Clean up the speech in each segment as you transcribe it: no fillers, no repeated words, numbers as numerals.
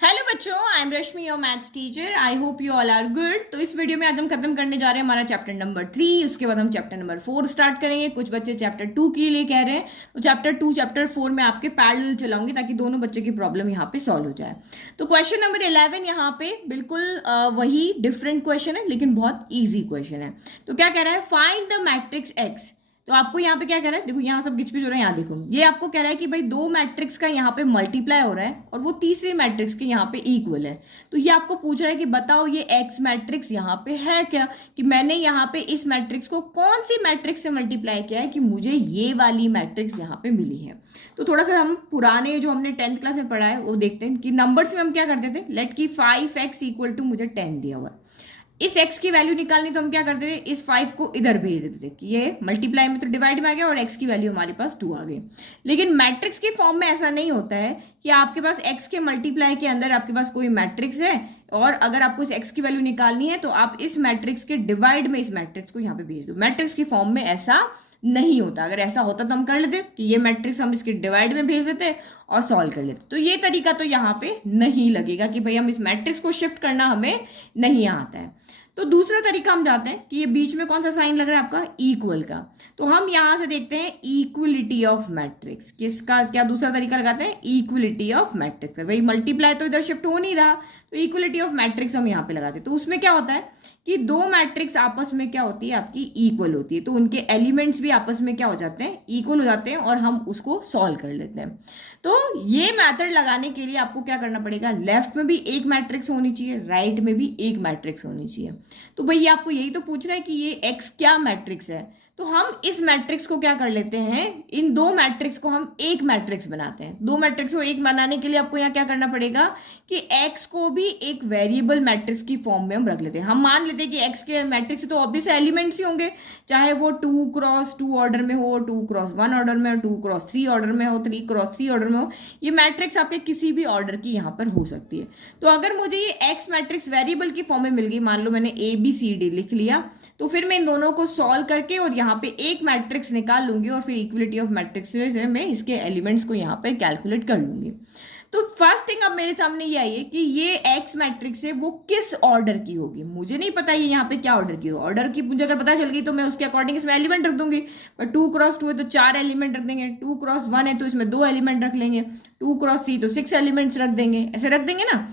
Hello बच्चों, I am Rashmi your maths teacher. I hope you all are good. तो इस video में आज हम खत्म करने जा रहे हैं हमारा चैप्टर नंबर 3। उसके बाद हम चैप्टर नंबर 4 स्टार्ट करेंगे। कुछ बच्चे चैप्टर 2 के लिए कह रहे हैं, तो चैप्टर 2 चैप्टर 4 में आपके पैरेलल चलाऊंगी ताकि दोनों बच्चे की प्रॉब्लम यहाँ पे सॉल्व हो जाए। तो क्वेश्चन नंबर 11 यहाँ पे बिल्कुल वही डिफरेंट क्वेश्चन है, लेकिन बहुत ईजी क्वेश्चन है। तो क्या कह रहा है, फाइंड द मैट्रिक्स एक्स। तो आपको यहाँ पे क्या कह रहा है, देखो यहाँ सब गिचपिच हो रहा है। यहाँ देखो, ये आपको कह रहा है कि भाई दो मैट्रिक्स का यहाँ पे मल्टीप्लाई हो रहा है और वो तीसरे मैट्रिक्स के यहाँ पे इक्वल है। तो ये आपको पूछ रहा है कि बताओ ये एक्स मैट्रिक्स यहाँ पे है क्या, कि मैंने यहाँ पे इस मैट्रिक्स को कौन सी मैट्रिक्स से मल्टीप्लाई किया है कि मुझे ये वाली मैट्रिक्स यहाँ पे मिली है। तो थोड़ा सा हम पुराने जो हमने 10th क्लास में पढ़ा है वो देखते हैं कि नंबर्स में हम क्या करते थे। लेट की 5x इक्वल टू मुझे 10 दिया हुआ है, इस x की वैल्यू निकालनी तो हम क्या करते थे, इस 5 को इधर भेज देते थे कि ये मल्टीप्लाई में तो डिवाइड में आ गया और x की वैल्यू हमारे पास 2 आ गई। लेकिन मैट्रिक्स के फॉर्म में ऐसा नहीं होता है कि आपके पास x के मल्टीप्लाई के अंदर आपके पास कोई मैट्रिक्स है और अगर आपको इस x की वैल्यू निकालनी है तो आप इस मैट्रिक्स के डिवाइड में इस मैट्रिक्स को यहाँ पे भेज दो। मैट्रिक्स के फॉर्म में ऐसा नहीं होता। अगर ऐसा होता तो हम कर लेते कि ये मैट्रिक्स हम इसके डिवाइड में भेज देते और सॉल्व कर लेते। तो ये तरीका तो यहाँ पे नहीं लगेगा कि भाई हम इस मैट्रिक्स को शिफ्ट करना हमें नहीं आता है। तो दूसरा तरीका हम जाते हैं कि ये बीच में कौन सा साइन लग रहा है आपका, इक्वल का। तो हम यहां से देखते हैं इक्वलिटी ऑफ मैट्रिक्स। किसका क्या दूसरा तरीका लगाते हैं, इक्वलिटी ऑफ मैट्रिक्स। भाई मल्टीप्लाई तो इधर शिफ्ट हो नहीं रहा, तो इक्वलिटी ऑफ मैट्रिक्स हम यहाँ पे लगाते हैं। तो उसमें क्या होता है कि दो मैट्रिक्स आपस में क्या होती है, आपकी इक्वल होती है। तो उनके एलिमेंट्स भी आपस में क्या हो जाते हैं, इक्वल हो जाते हैं और हम उसको सॉल्व कर लेते हैं। तो ये मेथड लगाने के लिए आपको क्या करना पड़ेगा, लेफ्ट में भी एक मैट्रिक्स होनी चाहिए, राइट में भी एक मैट्रिक्स होनी चाहिए। तो भैया आपको यही तो पूछ रहा है कि ये एक्स क्या मैट्रिक्स है। तो हम इस मैट्रिक्स को क्या कर लेते हैं, इन दो मैट्रिक्स को हम एक मैट्रिक्स बनाते हैं। दो मैट्रिक्स को एक बनाने के लिए आपको यहाँ क्या करना पड़ेगा कि एक्स को भी एक वेरिएबल मैट्रिक्स की फॉर्म में हम रख लेते हैं। हम मान लेते हैं कि एक्स के मैट्रिक्स तो ऑब्वियस एलिमेंट्स ही होंगे, चाहे वो 2x2 ऑर्डर में हो, 2x1 ऑर्डर में हो, 2x3 ऑर्डर में हो, 3x3 ऑर्डर में हो। ये मैट्रिक्स आपके किसी भी ऑर्डर की यहाँ पर हो सकती है। तो अगर मुझे ये एक्स मैट्रिक्स वेरिएबल की फॉर्म में मिल गई, मान लो मैंने ABCD लिख लिया, तो फिर मैं इन दोनों को सॉल्व करके और यहाँ पे एक मैट्रिक्स निकाल लूंगी और फिर इक्वलिटी ऑफ मैट्रिक्स से मैं इसके एलिमेंट्स को यहाँ पे कैलकुलेट कर लूंगी। तो फर्स्ट थिंग अब मेरे सामने ये आई है कि ये एक्स मैट्रिक्स है वो किस ऑर्डर की होगी। मुझे नहीं पता ये यहाँ पे क्या ऑर्डर की हो। ऑर्डर की मुझे अगर पता चल गई तो मैं उसके अकॉर्डिंग इसमें एलिमेंट रख दूंगी। पर 2x2 है तो 4 एलिमेंट रख देंगे, 2x1 है तो इसमें 2 एलिमेंट रख लेंगे, 2x3 तो 6 एलिमेंट्स रख देंगे, ऐसे रख देंगे ना।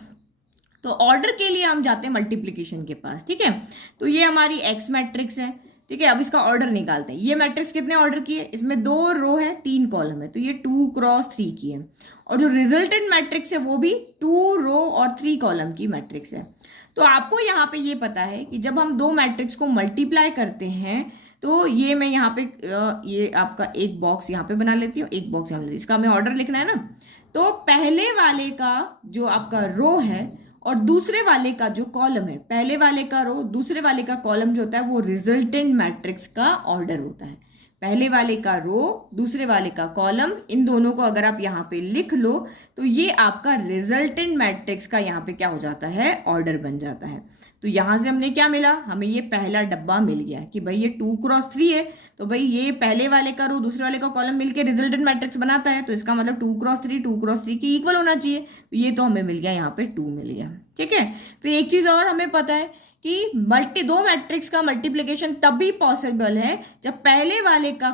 तो ऑर्डर के लिए हम जाते हैं मल्टीप्लीकेशन के पास, ठीक है। तो ये हमारी एक्स मैट्रिक्स है, ठीक है। अब इसका ऑर्डर निकालते हैं। ये मैट्रिक्स कितने ऑर्डर की है, इसमें 2 रो है 3 कॉलम है, तो ये 2x3 की है। और जो रिजल्टेंट मैट्रिक्स है वो भी 2 रो और 3 कॉलम की मैट्रिक्स है। तो आपको यहाँ पे ये पता है कि जब हम दो मैट्रिक्स को मल्टीप्लाई करते हैं तो ये मैं यहाँ पे ये आपका एक बॉक्स यहाँ पे बना लेती हूँ, एक बॉक्स यहाँ लेती हूँ। इसका हमें ऑर्डर लिखना है ना। तो पहले वाले का जो आपका रो है और दूसरे वाले का जो कॉलम है, पहले वाले का रो दूसरे वाले का कॉलम जो होता है वो रिजल्टेंट मैट्रिक्स का ऑर्डर होता है। पहले वाले का रो दूसरे वाले का कॉलम, इन दोनों को अगर आप यहाँ पे लिख लो तो ये आपका रिजल्टेंट मैट्रिक्स का यहाँ पे क्या हो जाता है, ऑर्डर बन जाता है। तो यहां से हमने क्या मिला, हमें ये पहला डब्बा मिल गया कि भाई ये 2x3 है, तो भाई ये पहले वाले का रो दूसरे वाले का कॉलम मिलके रिजल्टेंट मैट्रिक्स बनाता है। तो इसका मतलब 2x3 की इक्वल होना चाहिए। तो ये तो हमें मिल गया, यहाँ पे 2 मिल गया, ठीक है। फिर एक चीज और हमें पता है कि दो मैट्रिक्स का मल्टीप्लिकेशन तब भी पॉसिबल है जब पहले वाले का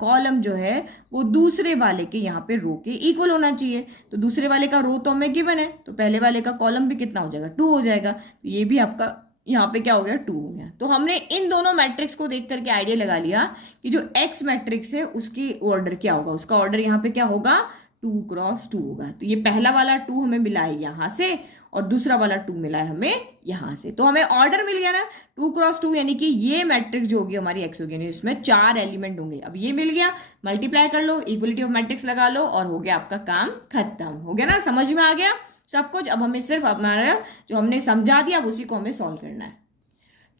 कॉलम जो है वो दूसरे वाले के यहाँ पे रो के इक्वल होना चाहिए। तो दूसरे वाले का रो तो हमें गिवन है, तो पहले वाले का कॉलम भी कितना हो जाएगा, 2 हो जाएगा। तो ये भी आपका यहाँ पे क्या हो गया, 2 हो गया। तो हमने इन दोनों मैट्रिक्स को देख करके आइडिया लगा लिया कि जो एक्स मैट्रिक्स है उसकी ऑर्डर क्या होगा, उसका ऑर्डर यहाँ पे क्या होगा, 2x2 होगा। तो ये पहला वाला 2 हमें मिला है यहाँ से और दूसरा वाला 2 मिला है हमें यहाँ से। तो हमें ऑर्डर मिल गया ना 2x2, यानी कि ये मैट्रिक्स जो होगी हमारी एक्स होगी, इसमें 4 एलिमेंट होंगे। अब ये मिल गया, मल्टीप्लाई कर लो, इक्वलिटी ऑफ मैट्रिक्स लगा लो और हो गया आपका काम खत्म। हो गया ना, समझ में आ गया सब कुछ। अब हमें सिर्फ हमारा जो हमने समझा दिया अब उसी को हमें सॉल्व करना है,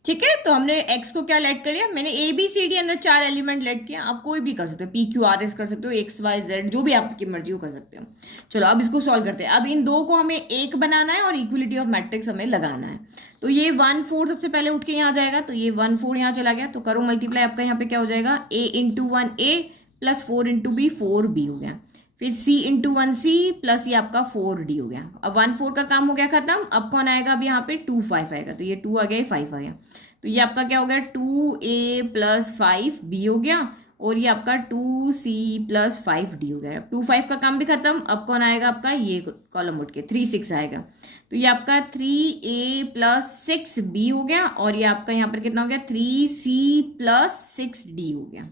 ठीक है। तो हमने x को क्या लेट कर लिया, मैंने ABCD अंदर 4 एलिमेंट लेट किया। आप कोई भी कर सकते हो, PQRS कर सकते हो, XYZ जो भी आपकी मर्जी हो कर सकते हो। चलो अब इसको सॉल्व करते हैं। अब इन दो को हमें एक बनाना है और इक्वलिटी ऑफ मैट्रिक्स हमें लगाना है। तो ये 1/4 सबसे पहले उठ के यहाँ जाएगा, तो ये 1/4 यहाँ चला गया। तो करो मल्टीप्लाई, आपका यहाँ पे क्या हो जाएगा, A × 1A + 4 × B 4B हो गया। फिर C इंटू 1C प्लस ये आपका 4D हो गया। अब 1 4 का काम हो गया खत्म। अब कौन आएगा, अब यहाँ पे 2 5 आएगा, तो ये 2 आ गया, 5 आ गया, तो ये आपका क्या हो गया 2A प्लस 5B हो गया, और ये आपका 2C प्लस 5D हो गया। 2 5 का काम भी खत्म। अब कौन आएगा आपका, ये कॉलम उठ के 3 6 आएगा, तो ये आपका 3A प्लस 6B हो गया, और ये आपका यहाँ पर कितना हो गया 3C प्लस 6D हो गया।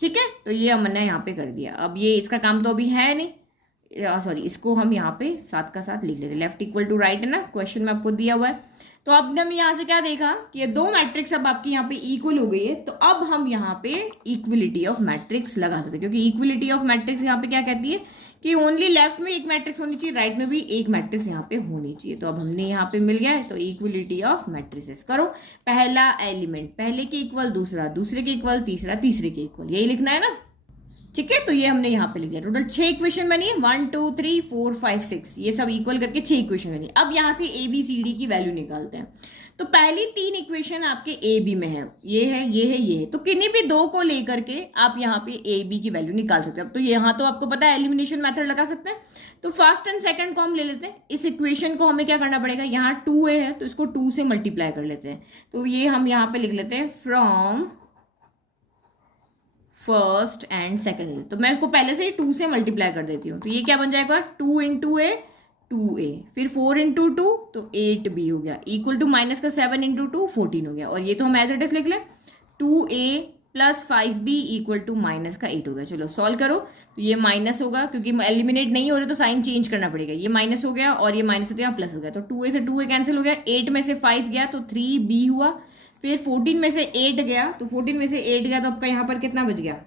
ठीक है, तो ये हमने यहाँ पे कर दिया। अब ये इसका काम तो अभी है नहीं, सॉरी, इसको हम यहाँ पे साथ का साथ लिख लेते, लेफ्ट इक्वल टू राइट है ना, क्वेश्चन में आपको दिया हुआ है। तो अब हम यहाँ से क्या देखा कि ये दो मैट्रिक्स अब आपकी यहाँ पे इक्वल हो गई है, तो अब हम यहाँ पे इक्वलिटी ऑफ मैट्रिक्स लगा सकते हैं, क्योंकि इक्वलिटी ऑफ मैट्रिक्स यहाँ पे क्या कहती है कि ओनली लेफ्ट में एक मैट्रिक्स होनी चाहिए, राइट में भी एक मैट्रिक्स यहाँ पे होनी चाहिए। तो अब हमने यहाँ पे मिल गया है, तो इक्वलिटी ऑफ मैट्रिसेस करो, पहला एलिमेंट पहले के इक्वल, दूसरा दूसरे के इक्वल, तीसरा तीसरे के इक्वल, यही लिखना है ना। ठीक है, तो ये हमने यहाँ पे लिख लिया। टोटल 6 इक्वेशन बनी है, 1 2 3 4 5 6, ये सब इक्वल करके 6 इक्वेशन बनी। अब यहाँ से ABCD की वैल्यू निकालते हैं। तो पहली 3 इक्वेशन आपके AB में है, ये है, ये है, ये है, तो किन्हीं भी दो को लेकर के आप यहाँ पे AB की वैल्यू निकाल सकते हैं। अब तो यहाँ तो आपको पता है एलिमिनेशन मेथड लगा सकते हैं। तो फर्स्ट एंड सेकंड को हम ले लेते हैं। इस इक्वेशन को हमें क्या करना पड़ेगा, यहाँ 2A है तो इसको 2 से मल्टीप्लाई कर लेते हैं। तो ये हम यहाँ पे लिख लेते हैं फ्रॉम फर्स्ट एंड सेकंड। तो मैं इसको पहले से ही 2 से मल्टीप्लाई कर देती हूँ, तो ये क्या बन जाएगा 2 इंटू A 2A, फिर 4 इंटू 2 तो 8B हो गया, इक्वल टू माइनस का 7 इंटू 2 14 हो गया, और ये तो हम एज इट इज लिख लें 2A plus 5B equal to minus का 8 हो गया। चलो सॉल्व करो, तो ये माइनस होगा क्योंकि एलिमिनेट नहीं हो रहे तो साइन चेंज करना पड़ेगा। ये माइनस हो गया और ये माइनस हो गया, प्लस हो गया, तो 2A से 2A कैंसिल हो गया, 8 में से 5 गया तो 3B हुआ, फिर 14 में से 8 गया, तो 14 में से 8 गया तो आपका यहाँ पर कितना बच गया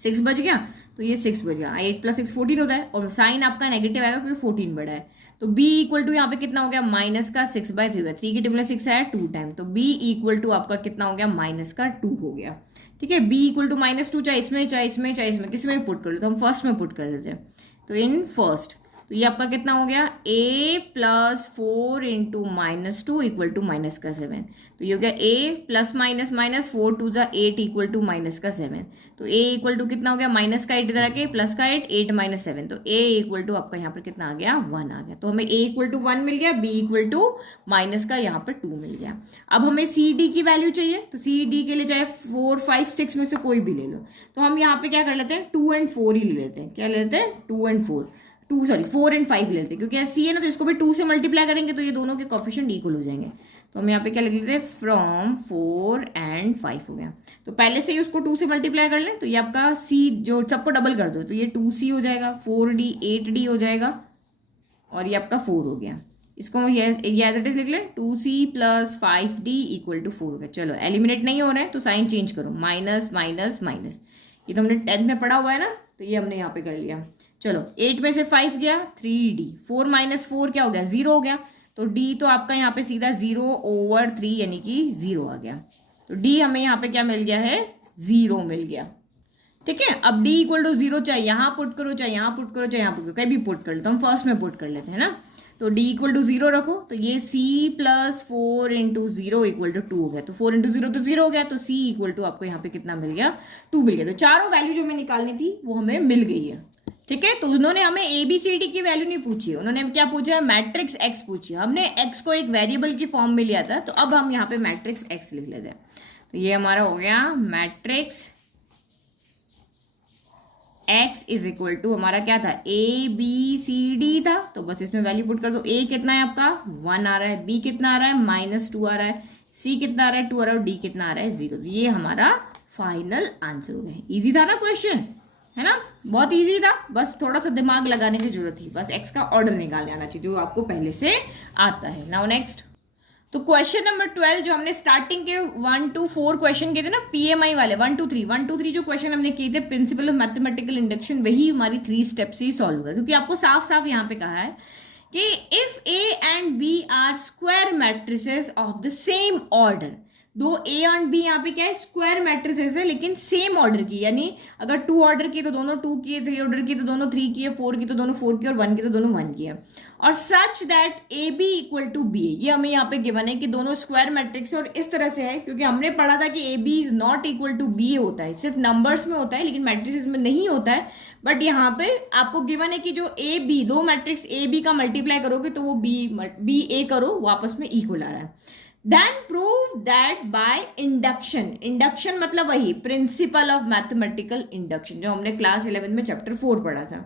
6 बच गया, तो ये 6 बच गया, 8 प्लस 6 14 होता है, और साइन आपका नेगेटिव आएगा क्योंकि 14 बड़ा है। तो B इक्वल टू यहाँ पे कितना हो गया माइनस का 6/3 हो गया, 3 की टेबल 6 आया 2 टाइम, तो B इक्वल टू आपका कितना हो गया माइनस का 2 हो गया। ठीक है, B इक्वल टू -2, चाहे इसमें चाहे इसमें चाहे इसमें किसी में पुट कर लो, तो हम फर्स्ट में पुट कर देते हैं, तो इन फर्स्ट, तो ये आपका कितना हो गया A plus 4 into -2 equal to minus का 7, तो ये हो गया A प्लस माइनस माइनस 4 2 जा 8 इक्वल टू माइनस का 7, तो A इक्वल टू कितना हो गया माइनस का 8 इधर आके प्लस का 8 8 माइनस 7, तो A इक्वल टू आपका यहाँ पर कितना आ गया 1 आ गया। तो हमें A इक्वल टू 1 मिल गया, B इक्वल टू माइनस का यहाँ पर 2 मिल गया। अब हमें CD की वैल्यू चाहिए, तो CD के लिए चाहे 4 5 6 में से कोई भी ले लो, तो हम यहाँ पे क्या कर लेते हैं 2 and 4 ही ले लेते हैं। क्या ले लेते हैं 4 and 5 लेते हैं, क्योंकि C है ना, तो इसको भी 2 से मल्टीप्लाई करेंगे तो ये दोनों के कोफिशिएंट इक्वल हो जाएंगे। तो हम यहाँ पे क्या लिख लेते हैं फ्रॉम 4 and 5 हो गया। तो पहले से ही उसको 2 से मल्टीप्लाई कर लें, तो ये आपका C जो सबको डबल कर दो, तो ये 2C हो जाएगा, 4D 8D हो जाएगा, और ये आपका 4 हो गया। इसको ये एज इट इज लिख लें 2C plus 5D equal to 4 हो गया। चलो एलिमिनेट नहीं हो रहा है तो साइन चेंज करो, माइनस माइनस माइनस, ये तो हमने 10th में पढ़ा हुआ है ना, तो ये हमने यहाँ पे कर लिया। चलो 8 में से 5 गया 3D, 4 माइनस 4 क्या हो गया 0 हो गया, तो D तो आपका यहाँ पे सीधा 0/3 यानी कि 0 आ गया, तो D हमें यहाँ पे क्या मिल गया है 0 मिल गया। ठीक है, अब D इक्वल टू 0 चाहे यहाँ पुट करो चाहे यहाँ पुट करो चाहे यहाँ पुट करो, कहीं भी पुट कर लेते हम फर्स्ट में पुट कर लेते हैं ना, तो D इक्वल टू 0 रखो, तो ये C plus 4 into 0 equal to 2 हो गया, तो 4 इंटू 0 तो 0 हो गया, तो C इक्वल टू आपको यहाँ पे कितना मिल गया 2 मिल गया। तो चारों वैल्यू जो हमें निकालनी थी वो हमें मिल गई है। ठीक है, तो उन्होंने हमें ABCD की वैल्यू नहीं पूछी है, उन्होंने क्या पूछा है मैट्रिक्स X पूछी है। हमने X को एक वेरिएबल की फॉर्म में लिया था, तो अब हम यहाँ पे मैट्रिक्स X लिख लेते हैं। तो ये हमारा हो गया matrix X is equal to हमारा क्या था ABCD था, तो बस इसमें वैल्यू पुट कर दो। A कितना है आपका 1 आ रहा है, B कितना आ रहा है -2 आ रहा है, C कितना आ रहा है 2 आ रहा है, और D कितना आ रहा है 0। ये हमारा फाइनल आंसर हो गया। इजी था ना क्वेश्चन, है ना, बहुत इजी था, बस थोड़ा सा दिमाग लगाने की जरूरत थी, बस X का ऑर्डर निकाल आना चाहिए जो आपको पहले से आता है। नाउ नेक्स्ट, तो क्वेश्चन नंबर 12 जो हमने स्टार्टिंग के 1 to 4 क्वेश्चन किए थे ना PMI वाले 1 to 3 जो क्वेश्चन हमने किए थे प्रिंसिपल ऑफ मैथमेटिकल इंडक्शन, वही हमारी 3 स्टेप से ही सॉल्व हुआ, क्योंकि आपको साफ साफ यहाँ पे कहा है कि if A and B are square matrices of the same order दो ए एंड बी यहाँ पे क्या है, स्क्वायर मैट्रिसेस है लेकिन सेम ऑर्डर की, यानी अगर 2 ऑर्डर की तो दोनों 2 की है, 3 ऑर्डर की तो दोनों 3 की है, 4 की तो दोनों 4 की, और 1 की तो दोनों 1 की है। और such that A B equal to B, ये हमें यहाँ पे गिवन है कि दोनों स्क्वायर मैट्रिक्स है, और इस तरह से है क्योंकि हमने पढ़ा था कि A B is not equal to B होता है, सिर्फ नंबर्स में होता है लेकिन मैट्रिसेस में नहीं होता है। बट यहाँ पे आपको गिवन है कि जो ए बी, दो मैट्रिक्स ए बी का मल्टीप्लाई करोगे तो वो बी ए करो, वो आपस में इक्वल आ रहा है। Then prove that by induction, induction मतलब वही प्रिंसिपल ऑफ मैथमेटिकल इंडक्शन जो हमने क्लास 11 में चैप्टर 4 पढ़ा था।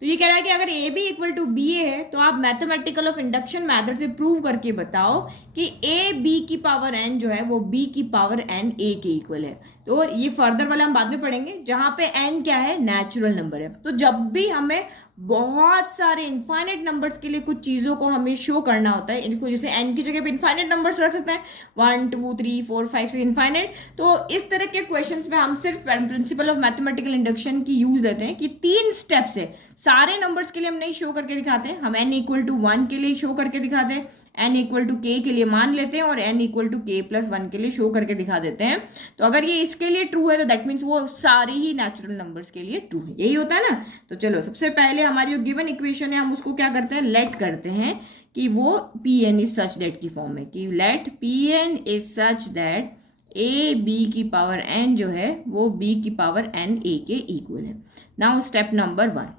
तो ये कह रहा है कि अगर A B equal to B A है तो आप मैथमेटिकल ऑफ इंडक्शन मैथड से प्रूव करके बताओ कि ए बी की पावर एन जो है वो बी की पावर एन ए के इक्वल है। तो ये फर्दर वाला हम बाद में पढ़ेंगे, जहां पे एन क्या है, नेचुरल नंबर है। तो जब भी हमें बहुत सारे इनफाइनाइट नंबर्स के लिए कुछ चीजों को हमें शो करना होता है, इनको जैसे एन की जगह पे इनफाइनाइट नंबर्स रख सकते हैं, 1 2 3 4 5 6 इनफाइनाइट। तो इस तरह के क्वेश्चंस में हम सिर्फ प्रिंसिपल ऑफ मैथमेटिकल इंडक्शन की यूज लेते हैं कि 3 स्टेप्स है, सारे नंबर्स के लिए हम नहीं शो करके दिखाते हैं, हम एन इक्वल टू 1 के लिए शो करके दिखाते हैं, एन इक्वल टू के लिए मान लेते हैं, और एन इक्वल टू के प्लस 1 के लिए शो करके दिखा देते हैं। तो अगर ये इसके लिए ट्रू है तो दैट मीन्स वो सारे ही नेचुरल नंबर्स के लिए ट्रू है, यही होता है ना। तो चलो सबसे पहले हमारी जो गिवन इक्वेशन है हम उसको क्या करते हैं, लेट करते हैं कि वो P N is such that की फॉर्म है, कि let P N is such that A B की पावर एन जो है वो बी की पावर एन ए के इक्वल है। नाउ स्टेप नंबर 1,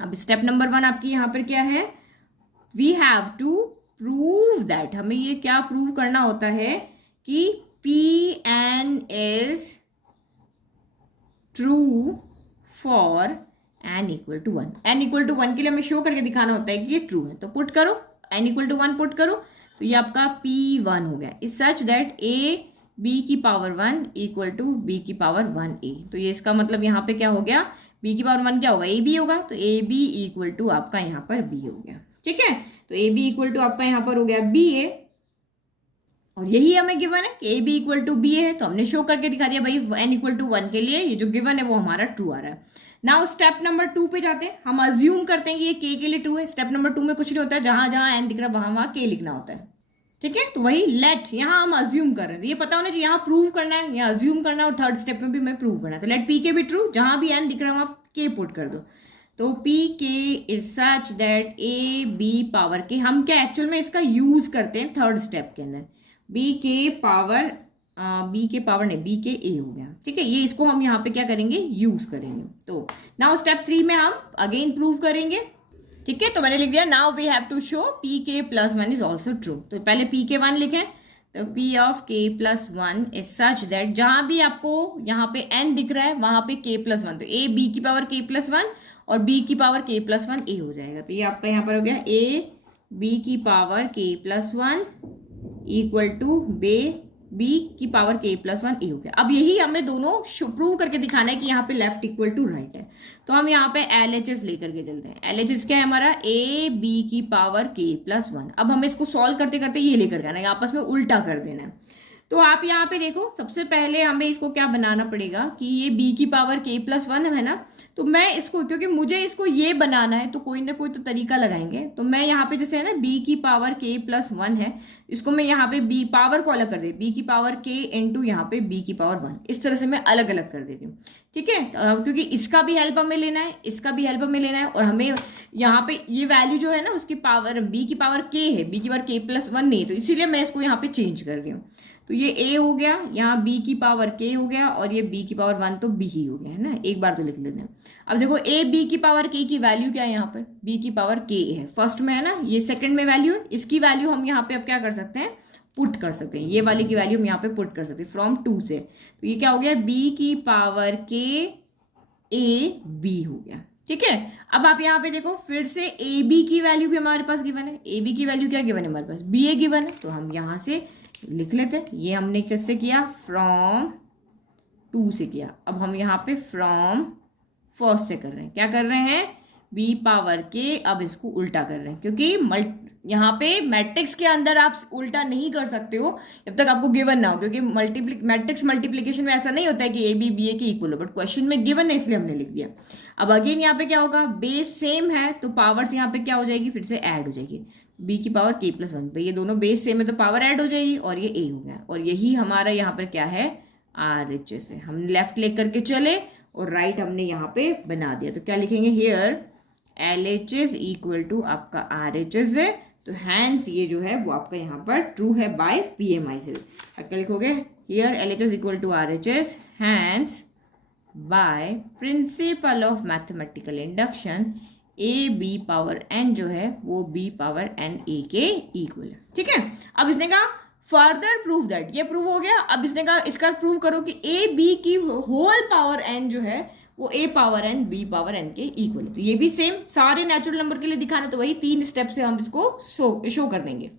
अब स्टेप नंबर 1 आपकी यहाँ पर क्या है, we have to prove that, हमें ये क्या प्रूव करना होता है कि P N is true for N equal to 1। N equal to 1 के लिए हमें शो करके दिखाना होता है कि ये ट्रू है। तो पुट करो, एन इक्वल टू 1 पुट करो, तो ये आपका P1 हो गया, is such that A B की पावर 1 इक्वल टू बी की पावर 1 ए। तो ये इसका मतलब यहाँ पे क्या हो गया, बी की पावर 1 क्या होगा, ए बी होगा, तो ए बी इक्वल टू आपका यहाँ पर बी हो गया। ठीक है, तो ए बी इक्वल टू आपका यहाँ पर हो गया बी ए, और यही हमें गिवन है कि A B equal to B है, तो हमने शो करके दिखा दिया भाई एन इक्वल टू 1 के लिए ये जो गिवन है वो हमारा ट्रू आ रहा है। नाउ स्टेप नंबर 2 पे जाते हैं, हम अज्यूम करते हैं कि ये के लिए ट्रू है। स्टेप नंबर 2 में कुछ नहीं होता है, जहां जहां एन दिख रहा है वहां वहां के लिखना होता है। ठीक है, तो वही लेट यहाँ हम अज्यूम कर रहे हैं, ये पता होना चाहिए यहाँ प्रूव करना है, यहाँ अज्यूम करना है, और थर्ड स्टेप में भी मैं प्रूव करना है। तो लेट पी के भी ट्रू, जहां भी एन दिख रहा है वहां के पुट कर दो। तो P K is such that A B power K, हम क्या एक्चुअल में इसका यूज करते हैं थर्ड स्टेप के अंदर, बी के पावर नहीं, बी के ए हो गया। ठीक है, ये इसको हम यहाँ पे क्या करेंगे, यूज करेंगे। तो नाउ स्टेप 3 में हम अगेन प्रूव करेंगे। ठीक है, तो मैंने लिख दिया now we have to show P K plus 1 is also true. तो पहले पी के 1 लिखें, तो P of K plus 1 is such that जहां भी आपको यहाँ पे एन दिख रहा है वहां पे के प्लस 1, तो ए बी की पावर के प्लस 1 और बी की पावर के प्लस 1 ए हो जाएगा। तो ये आपका यहाँ पर हो गया ए बी की पावर के प्लस 1 इक्वल टू बी की पावर के प्लस 1 ए हो गया। अब यही हमें दोनों प्रूव करके दिखाना है कि यहाँ पे लेफ्ट इक्वल टू राइट है। तो हम यहाँ पे LHS लेकर के चलते हैं। LHS क्या है हमारा, ए बी की पावर के प्लस 1। अब हमें इसको सॉल्व करते करते ये लेकर आना है, आपस में उल्टा कर देना है। तो आप यहाँ पे देखो, सबसे पहले हमें इसको क्या बनाना पड़ेगा कि ये b की पावर k प्लस 1 है ना, तो मैं इसको, क्योंकि मुझे इसको ये बनाना है तो कोई ना कोई तो तरीका लगाएंगे। तो मैं यहाँ पे जैसे है ना b की पावर k प्लस 1 है, इसको मैं यहाँ पे b पावर को अलग कर दे, b की पावर k इंटू यहाँ पे b की पावर 1, इस तरह से मैं अलग अलग कर देती हूँ। ठीक है, क्योंकि इसका भी हेल्प हमें लेना है, इसका भी हेल्प हमें लेना है, और हमें यहाँ पे ये वैल्यू जो है ना उसकी पावर b की पावर k है, b की पावर k प्लस 1 नहीं, तो इसीलिए मैं इसको यहाँ पे चेंज कर रही हूँ। तो ये a हो गया, यहाँ b की पावर k हो गया, और ये b की पावर 1 तो b ही हो गया है ना, एक बार तो लिख लेते हैं। अब देखो a b की पावर k की वैल्यू क्या है, यहाँ पर b की पावर k है, फर्स्ट में है ना, ये सेकंड में वैल्यू है, इसकी वैल्यू हम यहाँ पे अब क्या कर सकते हैं, पुट कर सकते हैं, ये वाले की वैल्यू हम यहाँ पे पुट कर सकते हैं फ्रॉम 2 से। तो ये क्या हो गया, b की पावर k a b हो गया। ठीक है, अब आप यहाँ पे देखो फिर से ए बी की वैल्यू भी हमारे पास गिवन है, ए बी की वैल्यू क्या गिवन है हमारे पास, बी ए गिवन है, तो हम यहाँ से लिख लेते हैं। ये हमने किससे किया, फ्रॉम 2 से किया। अब हम यहाँ पे फ्रॉम फर्स्ट से कर रहे हैं, क्या कर रहे हैं, बी पावर के, अब इसको उल्टा कर रहे हैं, क्योंकि यहाँ पे मैट्रिक्स के अंदर आप उल्टा नहीं कर सकते हो जब तक आपको गिवन ना हो, क्योंकि मैट्रिक्स मल्टीप्लिकेशन में ऐसा नहीं होता है कि ए बी ए के इक्वल हो, बट क्वेश्चन में गिवन है इसलिए हमने लिख दिया। अब अगेन यहाँ पे क्या होगा, बेस सेम है तो पावर्स यहाँ पे क्या हो जाएगी, फिर से ऐड हो जाएगी, बी की पावर के प्लस 1 पे, ये दोनों बेस सेम है तो पावर ऐड हो जाएगी और ये ए हो गया। और यही हमारा यहाँ पर क्या है, RHS है। हम लेफ्ट लेकर करके चले और राइट हमने यहाँ पे बना दिया, तो क्या लिखेंगे, हियर LHS इक्वल टू आपका RHS है, तो हैंस ये जो है वो आपका यहाँ पर ट्रू है बाय PMI से। क्या लिखोगे, here LHS equal to RHS hence by principle of mathematical induction A B power n जो है वो b पावर n a के इक्वल है। ठीक है, अब इसने कहा फर्दर प्रूव दैट, ये प्रूव हो गया। अब इसने कहा इसका प्रूव करो कि ए बी की होल पावर n जो है वो a power n b power n के इक्वल है। तो ये भी सेम, सारे नेचुरल नंबर के लिए दिखाना, तो वही 3 स्टेप से हम इसको शो कर देंगे।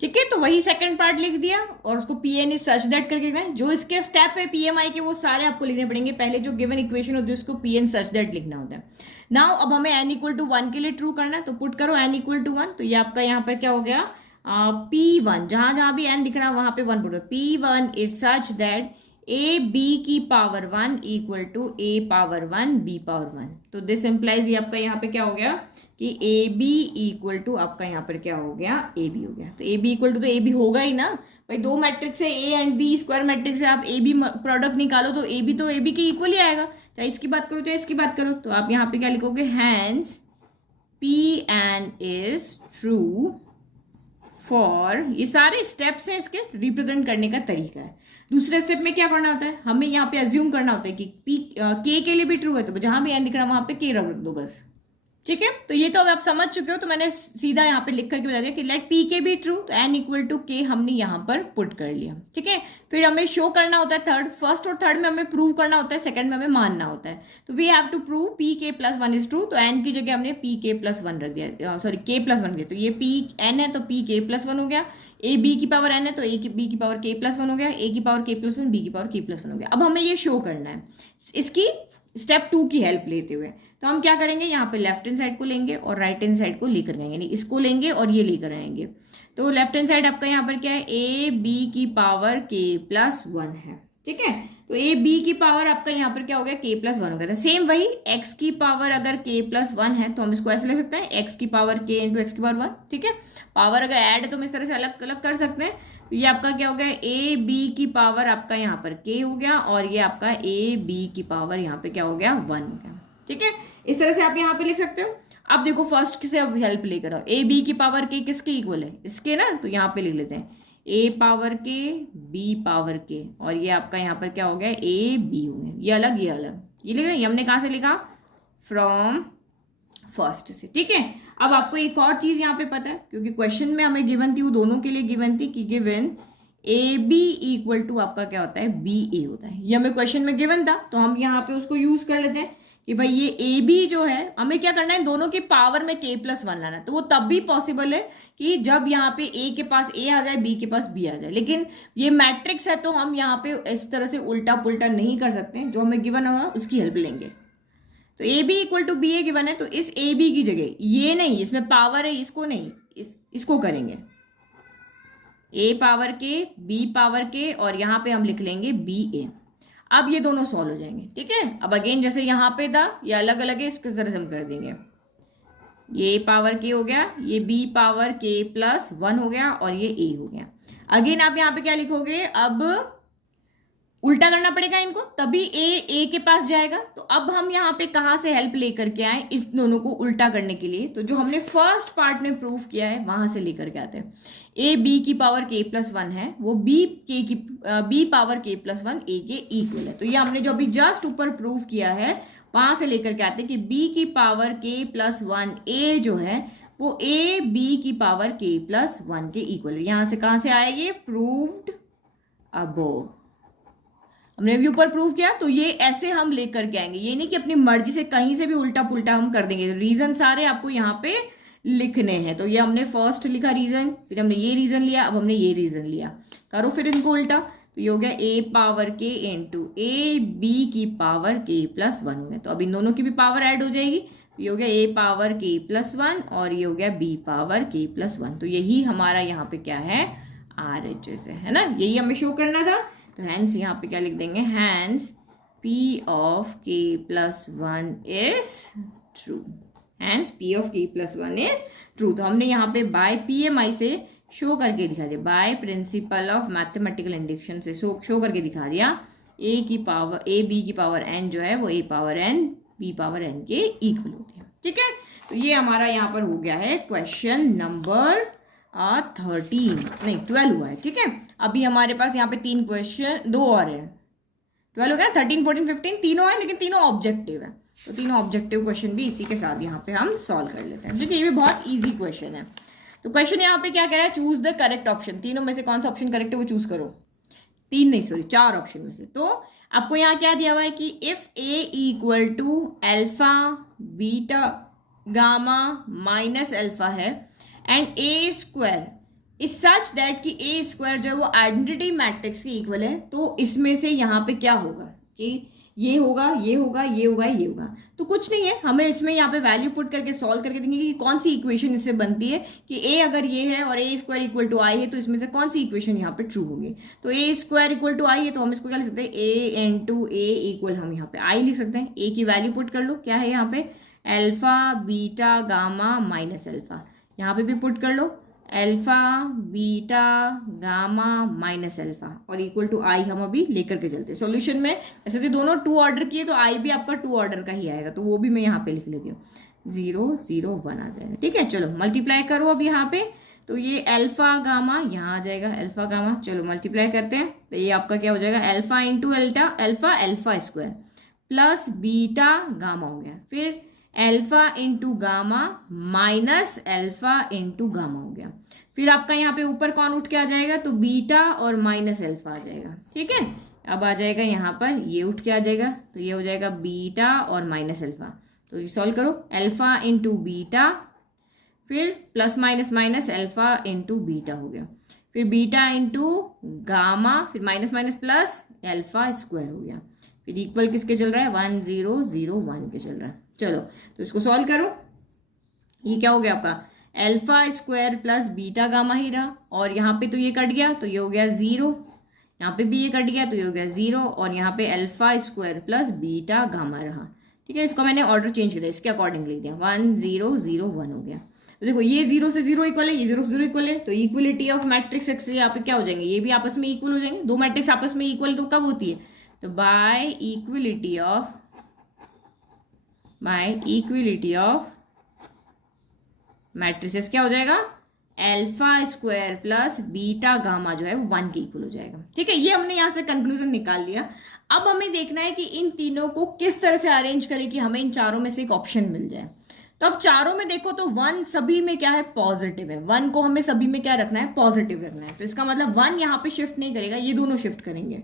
ठीक है, तो वही सेकंड पार्ट लिख दिया और उसको PN इज सच दैट करके लिखना है। जो इसके स्टेप है PMI के वो सारे आपको लिखने पड़ेंगे। पहले जो गिवन इक्वेशन होती है उसको PN सच दैट लिखना होता है। नाउ अब हमें n इक्वल टू 1 के लिए ट्रू करना है, तो पुट करो n इक्वल टू 1, तो ये आपका यहाँ पर क्या हो गया, P1, जहां जहां भी n दिख रहा है वहां पे 1 पुट करो। P1 is such that A B की power 1 equal to A power 1 B power 1। तो दिस इम्प्लाइज ये आपका यहाँ पे क्या हो गया कि ए बी इक्वल टू आपका यहाँ पर क्या हो गया, ए बी हो गया। तो ए बी इक्वल टू तो ए बी होगा ही ना भाई, दो मैट्रिक्स है A and B, square matrix है, आप ए बी प्रोडक्ट निकालो तो ए बी के इक्वल ही आएगा, चाहे इसकी बात करो चाहे इसकी बात करो। तो आप यहाँ पे क्या लिखोगे, hence PN is true for, ये सारे स्टेप्स हैं इसके रिप्रेजेंट करने का तरीका है। दूसरे स्टेप में क्या करना होता है, हमें यहाँ पे अज्यूम करना होता है कि के के लिए भी ट्रू है, तो जहां भी n दिख रहा है वहां पे के रख दो बस। ठीक है, तो ये तो अब आप समझ चुके हो, तो मैंने सीधा यहाँ पे लिख करके बता दिया कि लेट पी के बी ट्रू, तो n इक्वल टू के हमने यहाँ पर पुट कर लिया। ठीक है, फिर हमें शो करना होता है थर्ड, फर्स्ट और थर्ड में हमें प्रूव करना होता है, सेकंड में हमें मानना होता है। तो we have to prove P K plus 1 is true, तो n की जगह हमने पी के प्लस 1 रख दिया, सॉरी के प्लस 1 के, तो ये पी n है तो पी के प्लस 1 हो गया, ए बी की पावर n है तो ए की बी की पावर के प्लस 1 हो गया, ए की पावर के प्लस 1 बी की पावर के प्लस 1 हो गया। अब हमें ये शो करना है इसकी स्टेप 2 की हेल्प लेते हुए, तो हम क्या करेंगे, यहाँ पे लेफ्ट हैंड साइड को लेंगे और राइट हैंड साइड को लेकर आएंगे, यानी इसको लेंगे और ये लेकर आएंगे। तो लेफ्ट हैंड साइड आपका यहाँ पर क्या है, ए बी की पावर के प्लस 1 है। ठीक है, तो ए बी की पावर आपका यहाँ पर क्या हो गया, के प्लस 1 हो गया था। सेम वही एक्स की पावर अगर के प्लस 1 है तो हम इसको ऐसे लिख सकते हैं, एक्स की पावर के इंटू एक्स की पावर 1। ठीक है, पावर अगर ऐड है तो हम इस तरह से अलग अलग कर सकते हैं। तो ये आपका क्या हो गया, ए बी की पावर आपका यहाँ पर के हो गया और ये आपका ए बी की पावर यहाँ पे क्या हो गया, 1 हो गया। ठीक है, इस तरह से आप यहाँ पे लिख सकते हो। अब देखो फर्स्ट से अब हेल्प लेकर आओ, ए बी की पावर के किसके इक्वल है, इसके ना, तो यहाँ पे लिख लेते हैं ए पावर के बी पावर के, और ये आपका यहाँ पर क्या हो गया, ए बी हो गया, ये अलग ये अलग, ये लिख रहे हैं, हमने कहाँ से लिखा, फ्रॉम फर्स्ट से। ठीक है, अब आपको एक और चीज यहाँ पे पता है, क्योंकि क्वेश्चन में हमें गिवन थी, वो दोनों के लिए गिवन थी कि given A B equal to आपका क्या होता है, बी ए होता है। ये हमें क्वेश्चन में गिवन था, तो हम यहाँ पे उसको यूज कर लेते हैं कि भाई ये ए बी जो है हमें क्या करना है, दोनों की पावर में के प्लस 1 लाना है। तो वो तब भी पॉसिबल है कि जब यहाँ पे ए के पास ए आ जाए, बी के पास बी आ जाए, लेकिन ये मैट्रिक्स है तो हम यहाँ पे इस तरह से उल्टा पुल्टा नहीं कर सकते, जो हमें गिवन होगा उसकी हेल्प लेंगे। तो A B equal to B A given है, तो इस ए बी की जगह ये नहीं, इसमें पावर है, इसको नहीं, इसको करेंगे ए पावर के बी पावर के, और यहाँ पे हम लिख लेंगे बी ए। अब ये दोनों सॉल्व हो जाएंगे। ठीक है, अब अगेन जैसे यहाँ पे था ये अलग अलग है, इसके तरह से हम कर देंगे, ये पावर के हो गया, ये बी पावर के प्लस 1 हो गया और ये ए हो गया। अगेन आप यहाँ पे क्या लिखोगे, अब उल्टा करना पड़ेगा इनको, तभी ए के पास जाएगा। तो अब हम यहाँ पे कहाँ से हेल्प लेकर के आए इस दोनों को उल्टा करने के लिए, तो जो हमने फर्स्ट पार्ट में प्रूफ किया है वहां से लेकर के आते हैं। ए बी की पावर के प्लस 1 है, वो बी पावर के प्लस 1 ए के इक्वल है। तो ये हमने जो अभी जस्ट ऊपर प्रूफ किया है वहां से लेकर के आते हैं कि बी की पावर के प्लस 1 ए जो है वो ए बी की पावर के प्लस 1 के इक्वल है। यहां से कहां से आया, ये प्रूव्ड अबोव, हमने भी ऊपर प्रूव किया। तो ये ऐसे हम लेकर के आएंगे, ये नहीं कि अपनी मर्जी से कहीं से भी उल्टा पुल्टा हम कर देंगे। रीजन सारे आपको यहाँ पे लिखने हैं। तो ये हमने फर्स्ट लिखा रीजन, फिर हमने ये रीजन लिया, अब हमने ये रीजन लिया, करो फिर इनको उल्टा। तो ये हो गया ए पावर के इंटू ए बी की पावर के प्लस 1 हो गया। तो अब इन दोनों की भी पावर ऐड हो जाएगी, तो ये हो गया ए पावर k प्लस 1 और ये हो गया b पावर k प्लस 1। तो यही हमारा यहाँ पे क्या है, RHS है ना, यही हमें शो करना था। तो हैंस यहाँ पे क्या लिख देंगे, hence p of k plus 1 is true, hence p of k plus 1 is true. तो हमने यहाँ पे बाय PMI से शो करके दिखा दिया, by principle of mathematical induction से शो करके दिखा दिया a b की पावर n जो है वो a power n b power n के इक्वल होती है। ठीक है, तो ये हमारा यहाँ पर हो गया है क्वेश्चन नंबर 12 हुआ है। ठीक है, अभी हमारे पास यहाँ पे 3 क्वेश्चन, 2 और है, 12 हो गया, 13 14 15 तीनों है, लेकिन तीनों ऑब्जेक्टिव है। तो तीनों ऑब्जेक्टिव क्वेश्चन भी इसी के साथ यहाँ पे हम सॉल्व कर लेते हैं। ठीक है, ये भी बहुत ईजी क्वेश्चन है। तो क्वेश्चन यहाँ पे क्या कह रहा है, चूज द करेक्ट ऑप्शन, तीनों में से कौन सा ऑप्शन करेक्ट है वो चूज करो। 4 ऑप्शन में से। तो आपको यहाँ क्या दिया हुआ है कि if A equal to alpha beta gamma minus alpha है and A square is such that कि ए स्क्वायर जो है वो आइडेंटिटी मैट्रिक्स के इक्वल है, तो इसमें से यहाँ पे क्या होगा कि ये होगा, ये होगा, ये होगा, ये होगा। तो कुछ नहीं है, हमें इसमें यहाँ पे वैल्यू पुट करके सॉल्व करके देंगे कि कौन सी इक्वेशन इससे बनती है कि ए अगर ये है और ए स्क्वायर इक्वल टू आई है तो इसमें से कौन सी इक्वेशन यहाँ पे ट्रू होगी। तो ए स्क्वायर इक्वल टू आई है तो हम इसको क्या लिख सकते हैं, ए इंटू ए इक्वल, हम यहाँ पे आई लिख सकते हैं। ए की वैल्यू पुट कर लो, क्या है यहाँ पे alpha beta gamma minus alpha, यहाँ पे भी पुट कर लो alpha beta gamma minus alpha और इक्वल टू आई हम अभी लेकर के चलते हैं सॉल्यूशन में। ऐसे तो दोनों 2 ऑर्डर किए तो आई भी आपका 2 ऑर्डर का ही आएगा, तो वो भी मैं यहाँ पे लिख लेती हूँ, 0 0 1 आ जाएगा। ठीक है, चलो मल्टीप्लाई करो अब यहाँ पे, तो ये अल्फा गामा यहाँ आ जाएगा, अल्फा गामा, चलो मल्टीप्लाई करते हैं। तो ये आपका क्या हो जाएगा, alpha into alpha alpha square plus beta gamma हो गया, फिर alpha into gamma minus alpha into gamma हो गया, फिर आपका यहाँ पे ऊपर कौन उठ के आ जाएगा, तो बीटा और माइनस अल्फा आ जाएगा। ठीक है, अब आ जाएगा यहाँ पर ये उठ के आ जाएगा, तो ये हो जाएगा बीटा और माइनस अल्फा। तो ये सॉल्व करो, अल्फा इंटू बीटा फिर plus minus minus alpha into beta हो गया, फिर बीटा इंटू गामा फिर minus minus plus alpha square हो गया, फिर इक्वल किसके चल रहा है, 1 0 0 1 के चल रहा है। चलो तो इसको सॉल्व करो, ये क्या हो गया आपका alpha square plus beta gamma ही रहा, और यहाँ पे तो ये कट गया तो ये हो गया 0, यहाँ पे भी ये कट गया तो ये हो गया 0, और यहाँ पे alpha square plus beta gamma रहा। ठीक है, इसको मैंने ऑर्डर चेंज कर दिया, इसके अकॉर्डिंग लिख दिया, 1 0 0 1 हो गया। तो देखो ये 0 से 0 इक्वल है, ये 0 से 0 इक्वल है, तो इक्वलिटी ऑफ मैट्रिक्स एक्स यहाँ पे क्या हो जाएंगे, ये भी आपस में इक्वल हो जाएंगे। 2 मैट्रिक्स आपस में इक्वल तो कब होती है, तो बाय इक्वलिटी ऑफ मैट्रिसेस क्या हो जाएगा, alpha square plus beta gamma जो है वो 1 के इक्वल हो जाएगा। ठीक है, ये हमने यहाँ से कंक्लूजन निकाल लिया। अब हमें देखना है कि इन तीनों को किस तरह से अरेंज करें कि हमें इन चारों में से एक ऑप्शन मिल जाए। तो अब चारों में देखो तो 1 सभी में क्या है, पॉजिटिव है, 1 को हमें सभी में क्या रखना है, पॉजिटिव रखना है। तो इसका मतलब 1 यहाँ पे शिफ्ट नहीं करेगा, ये दोनों शिफ्ट करेंगे।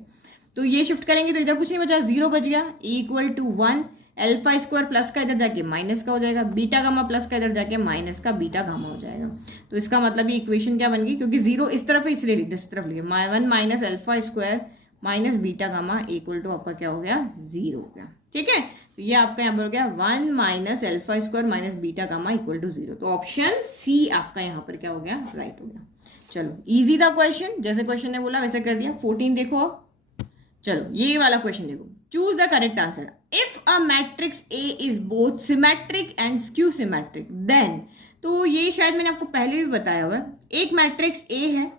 तो ये शिफ्ट करेंगे तो इधर कुछ नहीं बचा, 0 बच गया, equal to 1, alpha square plus का इधर जाके माइनस का हो जाएगा, बीटा गामा प्लस का इधर जाके माइनस का बीटा गामा हो जाएगा। तो इसका मतलब ये इक्वेशन क्या बन गई, क्योंकि 0 इस तरफ है इसलिए इस तरफ लिखे 1 minus alpha square minus beta gamma equal to आपका क्या हो गया, 0 हो गया। ठीक है, तो ये आपका यहाँ पर हो गया 1 minus alpha square minus beta gamma equal to 0। तो ऑप्शन सी आपका यहाँ पर क्या हो गया, राइट हो गया। चलो इजी था क्वेश्चन, जैसे क्वेश्चन ने बोला वैसे कर दिया। 14 देखो, चलो ये वाला क्वेश्चन देखो, choose the correct answer. If a matrix A is both symmetric and skew symmetric then, तो ये शायद मैंने आपको पहले भी बताया हुआ है, एक मैट्रिक्स ए है,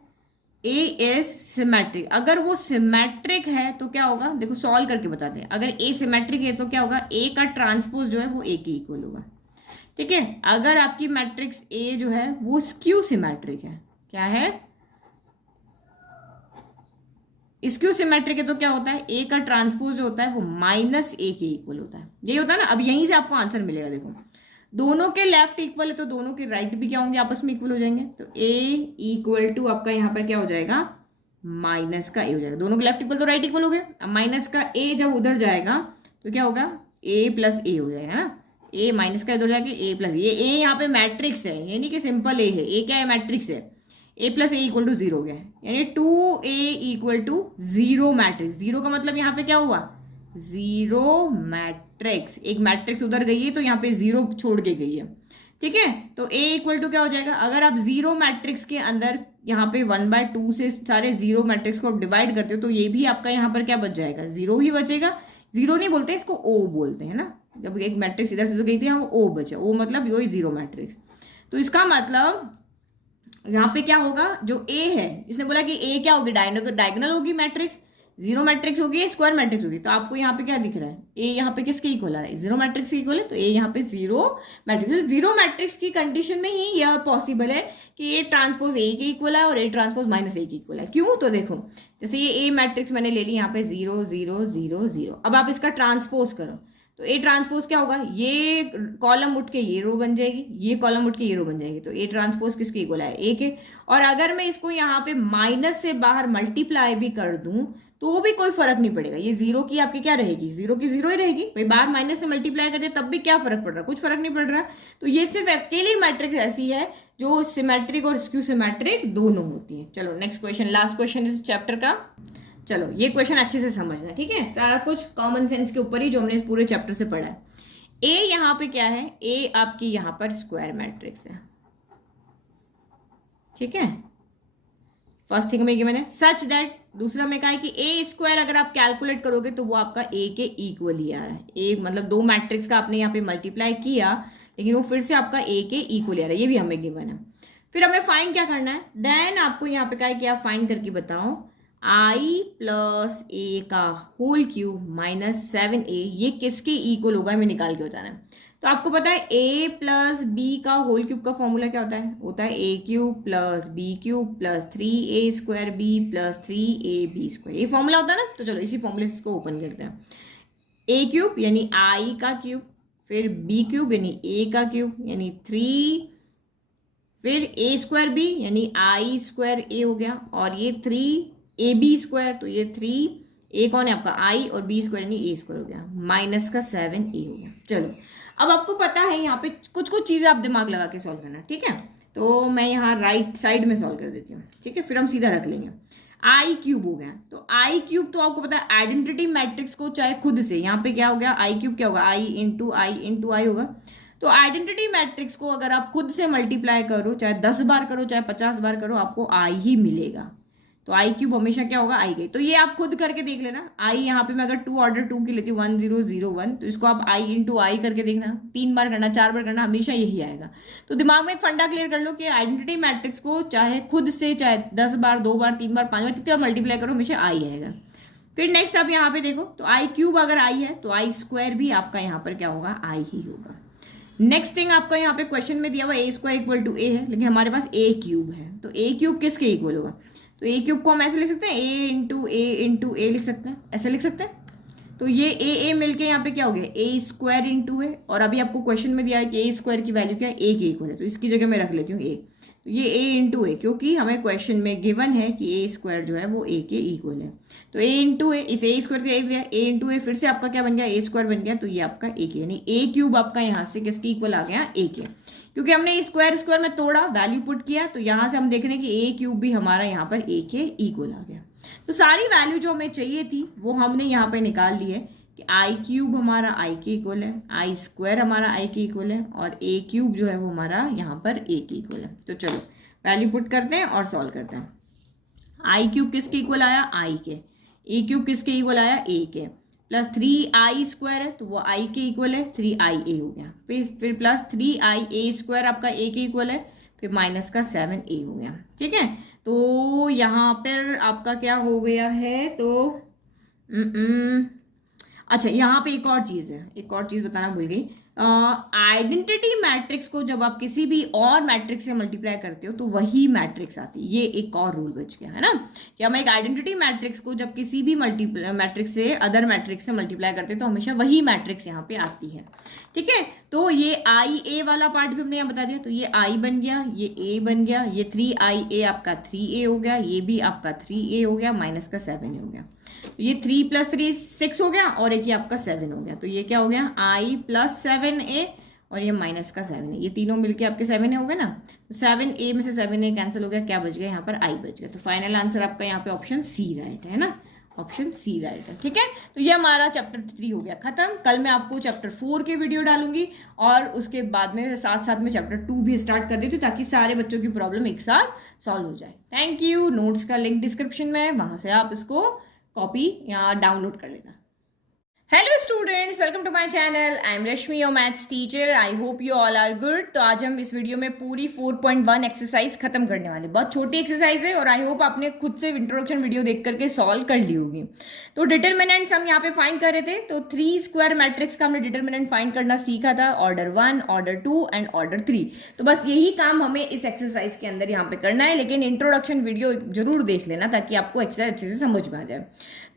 ए इज सिमेट्रिक, अगर वो सिमेट्रिक है तो क्या होगा, देखो सॉल्व करके बताते हैं। अगर ए सिमेट्रिक है तो क्या होगा, ए का ट्रांसपोज जो है वो ए के इक्वल होगा। ठीक है, अगर आपकी मैट्रिक्स ए जो है वो स्क्यू सिमेट्रिक है, क्या है, स्क्यू सिमेट्रिक है तो क्या होता है, ए का ट्रांसपोज जो होता है वो माइनस ए के इक्वल होता है। यही होता है ना, अब यहीं से आपको आंसर मिलेगा। देखो दोनों के लेफ्ट इक्वल है तो दोनों के राइट भी क्या होंगे, आपस में इक्वल हो जाएंगे। तो ए इक्वल टू आपका यहाँ पर क्या हो जाएगा, माइनस का ए हो जाएगा। दोनों के लेफ्ट इक्वल तो राइट इक्वल हो गए। अब माइनस का ए जब उधर जाएगा तो क्या होगा, ए प्लस ए हो जाएगा ना, ए माइनस का इधर जाके ए प्लस, ये ए यहाँ पे मैट्रिक्स है, ये नहीं कि सिंपल ए है, ए क्या है, मैट्रिक्स है। ए प्लस ए इक्वल टू 0 हो गया, यानी 2a इक्वल टू 0 मैट्रिक्स। 0 का मतलब यहाँ पे क्या हुआ, जीरो मैट्रिक्स, एक मैट्रिक्स उधर गई है तो यहाँ पे जीरो छोड़ के गई है, ठीक है। तो ए इक्वल टू क्या हो जाएगा, अगर आप जीरो मैट्रिक्स के अंदर यहाँ पे 1/2 से सारे जीरो मैट्रिक्स को आप डिवाइड करते हो तो ये भी आपका यहाँ पर क्या बच जाएगा, जीरो ही बचेगा। जीरो नहीं बोलते, इसको ओ बोलते हैं ना, जब एक मैट्रिक्स इधर से तो गई थी यहाँ ओ बचा, ओ मतलब वही जीरो मैट्रिक्स। तो इसका मतलब यहाँ पे क्या होगा, जो ए है, इसने बोला कि ए क्या होगी, डायगोनल होगी मैट्रिक्स, जीरो मैट्रिक्स होगी, स्क्वायर मैट्रिक्स होगी। तो आपको यहाँ पे क्या दिख रहा है, ए यहाँ पे किसके इक्वल आ रहा है, जीरो मैट्रिक्स के इक्वल है, तो ए यहाँ पे जीरो मैट्रिक्स। जीरो मैट्रिक्स की कंडीशन में ही यह पॉसिबल है कि ए ट्रांसपोज ए के इक्वल है और ए ट्रांसपोज माइनस ए के इक्वल है। क्यों, तो देखो जैसे ये ए मैट्रिक्स मैंने ले ली यहाँ पे 0 0 0 0, अब आप इसका ट्रांसपोज करो तो ए ट्रांसपोज क्या होगा, ये कॉलम उठ के ये रो बन जाएगी, ये कॉलम उठ के ये रो बन जाएगी, तो ए ट्रांसपोज किसके इक्वल है, ए के। और अगर मैं इसको यहाँ पे माइनस से बाहर मल्टीप्लाई भी कर दूं तो भी कोई फर्क नहीं पड़ेगा, ये जीरो की आपकी क्या रहेगी, जीरो की जीरो ही रहेगी। भाई बाहर माइनस से मल्टीप्लाई करते तब भी क्या फर्क पड़ रहा है, कुछ फर्क नहीं पड़ रहा। तो ये सिर्फ अकेली मैट्रिक्स ऐसी है जो सिमेट्रिक और स्क्यू सिमेट्रिक दोनों होती है। चलो नेक्स्ट क्वेश्चन, लास्ट क्वेश्चन इस चैप्टर का। चलो ये क्वेश्चन अच्छे से समझना, ठीक है, सारा कुछ कॉमन सेंस के ऊपर ही जो हमने इस पूरे चैप्टर से पढ़ा है। ए यहाँ पे क्या है, ए आपकी यहाँ पर स्क्वायर मैट्रिक्स है, ठीक है, फर्स्ट थिंग में गिवन है। सच दैट, दूसरा में कहा है कि ए स्क्वायर अगर आप कैलकुलेट करोगे तो वो आपका ए के इक्वल ही आ रहा है। ए मतलब दो मैट्रिक्स का आपने यहाँ पे मल्टीप्लाई किया लेकिन वो फिर से आपका ए के इक्वल ही आ रहा है, ये भी हमें गिवन है। फिर हमें फाइंड क्या करना है, देन आपको यहाँ पे कहा है कि आप फाइंड करके बताओ आई प्लस ए का होल क्यूब माइनस 7a ये किसके इक्वल होगा, हमें निकाल के बताना है। तो आपको पता है a प्लस बी का होल क्यूब का फॉर्मूला क्या होता है a cube plus B cube plus 3a square B plus 3ab square, ये फॉर्मूला होता है ना। तो चलो इसी फॉर्मूले से इसको ओपन करते हैं। a क्यूब यानी i का क्यूब, फिर b क्यूब यानी a का क्यूब यानी 3, फिर a स्क्वायर b यानी i स्क्वायर a हो गया, और ये 3ab स्क्वायर, तो ये 3a कौन है आपका i और b स्क्वायर यानी a स्क्वायर हो गया, माइनस का 7a हो गया। चलो अब आपको पता है यहाँ पे कुछ कुछ चीज़ें आप दिमाग लगा के सॉल्व करना, ठीक है। तो मैं यहाँ राइट साइड में सॉल्व कर देती हूँ, ठीक है, फिर हम सीधा रख लेंगे। आई क्यूब हो गया, तो आई क्यूब तो आपको पता है आइडेंटिटी मैट्रिक्स को चाहे खुद से, यहाँ पे क्या हो गया, आई क्यूब क्या होगा, आई इंटू आई होगा। तो आइडेंटिटी मैट्रिक्स को अगर आप खुद से मल्टीप्लाई करो, चाहे 10 बार करो चाहे 50 बार करो, आपको आई ही मिलेगा। तो आई क्यूब हमेशा क्या होगा, आई के। तो ये आप खुद करके देख लेना। आई यहाँ पे मैं अगर 2 ऑर्डर 2 की लेती हूँ 1 0 0 1, तो इसको आप आई इंटू आई करके देखना, 3 बार करना 4 बार करना, हमेशा यही आएगा। तो दिमाग में एक फंडा क्लियर कर लो कि आइडेंटिटी मैट्रिक्स को चाहे खुद से चाहे 10 बार 2 बार 3 बार 5 बार कितने बार मल्टीप्लाई करो हमेशा आई आएगा। फिर नेक्स्ट आप यहाँ पे देखो, तो आई क्यूब अगर आई है तो आई स्क्वायर भी आपका यहाँ पर क्या होगा, आई ही होगा। नेक्स्ट थिंग आपका यहाँ पे क्वेश्चन में दिया हुआ ए स्क्वायर इक्वल टू ए है, लेकिन हमारे पास ए क्यूब है, तो ए क्यूब किसके इक्वल होगा। तो ए क्यूब को हम ऐसे लिख सकते हैं, ए इंटू ए लिख सकते हैं, ऐसे लिख सकते हैं। तो ये ए मिलके यहाँ पे क्या हो गया, ए स्क्वायर इंटू ए, और अभी आपको क्वेश्चन में दिया है कि ए स्क्वायर की वैल्यू क्या है, ए के इक्वल है, तो इसकी जगह मैं रख लेती हूँ ए। तो ये ए इंटू ए, क्योंकि हमें क्वेश्चन में गिवन है कि ए स्क्वायर जो है वो ए के इक्वल है। तो ए इंटू ए, इस ए स्क्वायर का एक दिया, ए इंटू ए फिर से आपका क्या बन गया, ए स्क्वायर बन गया, तो ये आपका ए के, यानी ए क्यूब आपका यहाँ से किसके इक्वल आ गया, ए के। क्योंकि हमने स्क्वायर में तोड़ा, वैल्यू पुट किया, तो यहाँ से हम देख रहे हैं कि ए क्यूब भी हमारा यहाँ पर ए के इक्वल आ गया। तो सारी वैल्यू जो हमें चाहिए थी वो हमने यहाँ पे निकाल ली है कि आई क्यूब हमारा आई के इक्वल है, आई स्क्वायर हमारा आई के इक्वल है, और ए क्यूब जो है वो हमारा यहाँ पर ए के इक्वल है। तो चलो वैल्यू पुट करते हैं और सॉल्व करते हैं। आई क्यूब किसके इक्वल आया, आई के। ए क्यूब किसके इक्वल आया, ए के। प्लस 3i स्क्वायर है तो वो i के इक्वल है, 3ia हो गया। फिर प्लस 3ia स्क्वायर आपका a के इक्वल है, फिर माइनस का 7a हो गया, ठीक है। तो यहाँ पर आपका क्या हो गया है, तो अच्छा यहाँ पे एक और चीज़ है, एक और चीज़ बताना भूल गई। आइडेंटिटी मैट्रिक्स को जब आप किसी भी और मैट्रिक्स से मल्टीप्लाई करते हो तो वही मैट्रिक्स आती है। ये एक और रूल बच गया है ना, कि हम एक आइडेंटिटी मैट्रिक्स को जब किसी भी मैट्रिक्स से अदर मैट्रिक्स से मल्टीप्लाई करते हैं तो हमेशा वही मैट्रिक्स यहाँ पे आती है, ठीक है। तो ये आई ए वाला पार्ट भी हमने यहाँ बता दिया, तो ये आई बन गया, ये ए बन गया, ये 3ia आपका 3a हो गया, ये भी आपका 3a हो गया, माइनस का 7a हो गया। तो ये 3 + 3 6 हो गया, और एक ये आपका 7 हो गया। तो ये क्या हो गया, i + 7a, और ये माइनस का 7 है, ये तीनों मिलके आपके 7 हो गए ना। तो 7a में से 7a कैंसिल हो गया, क्या बच गया यहाँ पर, i बच गया। तो फाइनल आंसर आपका यहाँ पे ऑप्शन सी राइट है ना, ऑप्शन सी राइट है। ठीक है, तो ये हमारा चैप्टर 3 हो गया खत्म। कल मैं आपको चैप्टर 4 के वीडियो डालूंगी और उसके बाद में साथ साथ में चैप्टर 2 भी स्टार्ट कर देती हूँ ताकि सारे बच्चों की प्रॉब्लम एक साथ सॉल्व हो जाए। Thank you. नोट्स का लिंक डिस्क्रिप्शन में है, वहां से आप इसको कॉपी या डाउनलोड कर लेना। Hello students, welcome to my channel. I am Rashmi, your maths teacher. I hope you all are good. तो आज हम इस वीडियो में पूरी 4.1 एक्सरसाइज खत्म करने वाले। बहुत छोटी एक्सरसाइज है और आई होप आपने खुद से इंट्रोडक्शन वीडियो देख करके सॉल्व कर ली होगी। तो डिटरमिनेंट्स हम यहाँ पे फाइंड कर रहे थे। तो 3 स्क्वायर मैट्रिक्स का हमने डिटरमिनेंट फाइंड करना सीखा था, ऑर्डर 1, ऑर्डर 2 एंड ऑर्डर 3। तो बस यही काम हमें इस एक्सरसाइज के अंदर यहाँ पे करना है, लेकिन इंट्रोडक्शन वीडियो जरूर देख लेना ताकि आपको एक्सरसाइज अच्छे से समझ में आ जाए।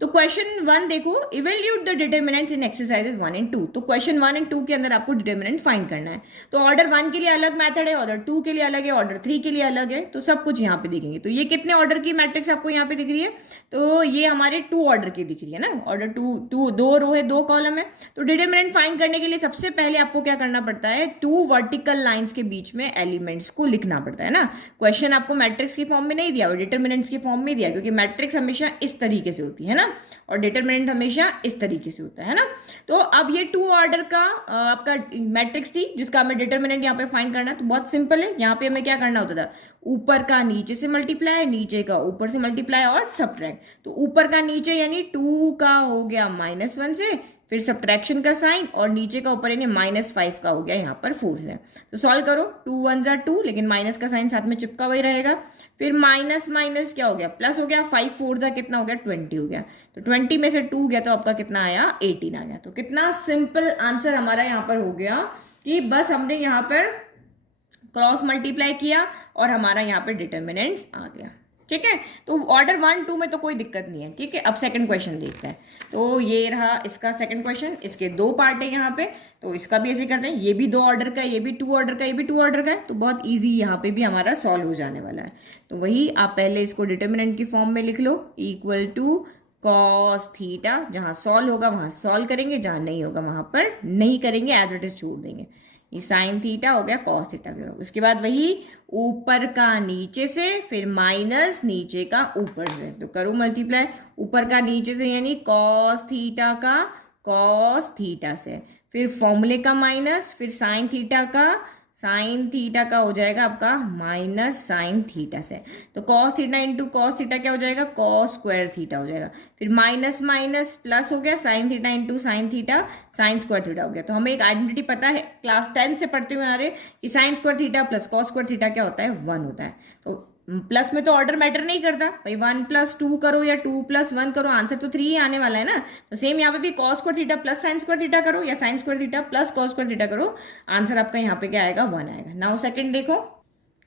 तो क्वेश्चन 1 देखो, evaluate the determinants in exercises 1 and 2। तो क्वेश्चन 1 एंड 2 के अंदर आपको डिटरमिनेंट फाइंड करना है। तो ऑर्डर 1 के लिए अलग मेथड है, ऑर्डर 2 के लिए अलग है, ऑर्डर 3 के लिए अलग है। तो सब कुछ यहाँ पे दिखेंगे। तो ये कितने ऑर्डर की मैट्रिक्स आपको यहाँ पे दिख रही है? तो ये हमारे 2 ऑर्डर की दिख रही है ना। ऑर्डर 2 2 रो है, 2 कॉलम है। तो डिटरमिनेंट फाइंड करने के लिए सबसे पहले आपको क्या करना पड़ता है? 2 वर्टिकल लाइंस के बीच में एलिमेंट्स को लिखना पड़ता है ना। क्वेश्चन आपको मैट्रिक्स की फॉर्म में नहीं दिया, डिटरमिनेंट्स की फॉर्म में दिया, क्योंकि मैट्रिक्स हमेशा इस तरीके से होती है ना और डिटरमिनेंट हमेशा इस तरीके से होता है ना। तो अब ये 2 ऑर्डर का आपका मैट्रिक्स थी जिसका हमें डिटरमिनेंट यहाँ पे फाइंड करना है। तो बहुत सिंपल है, यहाँ पे हमें क्या करना होता था? ऊपर का नीचे से मल्टीप्लाई, नीचे का ऊपर से मल्टीप्लाई और सब्ट्रैक्ट। तो ऊपर का नीचे यानी 2 का हो गया -1 से, फिर सब्ट्रैक्शन का साइन, और नीचे का ऊपर यानी -5 का हो गया यहाँ पर 4 से। तो सॉल्व करो, 2 1 जा 2, लेकिन माइनस का साइन साथ में चिपका हुआ ही रहेगा। फिर माइनस माइनस क्या हो गया? प्लस हो गया। 5 4 जा कितना हो गया? 20 हो गया। तो 20 में से 2 गया तो आपका कितना आया? 18 आ गया। तो कितना सिंपल आंसर हमारा यहाँ पर हो गया कि बस हमने यहाँ पर क्रॉस मल्टीप्लाई किया और हमारा यहाँ पे डिटरमिनेंट्स आ गया। ठीक है, तो ऑर्डर 1 2 में तो कोई दिक्कत नहीं है। ठीक है, अब सेकंड क्वेश्चन देखते हैं। तो ये रहा इसका सेकंड क्वेश्चन। इसके 2 पार्ट है यहाँ पे, तो इसका भी ऐसे करते हैं। ये भी 2 ऑर्डर का है, ये भी 2 ऑर्डर का, ये भी 2 ऑर्डर का है। तो बहुत ईजी यहाँ पे भी हमारा सॉल्व हो जाने वाला है। तो वही आप पहले इसको डिटरमिनेंट की फॉर्म में लिख लो, इक्वल टू कॉस थीटा। जहाँ सॉल्व होगा वहां सॉल्व करेंगे, जहाँ नहीं होगा वहां पर नहीं करेंगे, एज इट इज छोड़ देंगे। ये साइन थीटा हो गया, कॉस थीटा हो गया। उसके बाद वही ऊपर का नीचे से, फिर माइनस नीचे का ऊपर से। तो करो मल्टीप्लाई, ऊपर का नीचे से यानी कॉस थीटा का कॉस थीटा से, फिर फॉर्मूले का माइनस, फिर साइन थीटा का हो जाएगा आपका माइनस साइन थीटा से। तो cos theta into cos theta क्या हो जाएगा? कॉस स्क्वायर थीटा हो जाएगा। फिर माइनस माइनस प्लस हो गया, sine theta into sine theta, sine square theta हो गया। तो हमें एक आइडेंटिटी पता है, क्लास 10 से पढ़ते हुए आ रहे कि sine square theta plus cos square theta क्या होता है? 1 होता है। तो प्लस में तो ऑर्डर मैटर नहीं करता भाई, 1 + 2 करो या 2 + 1 करो, आंसर तो 3 ही आने वाला है ना। तो सेम यहाँ पे भी cos square theta plus sine square theta करो या sine square theta plus cos square theta करो, आंसर आपका यहाँ पे क्या आएगा? 1 आएगा। नाउ सेकंड देखो।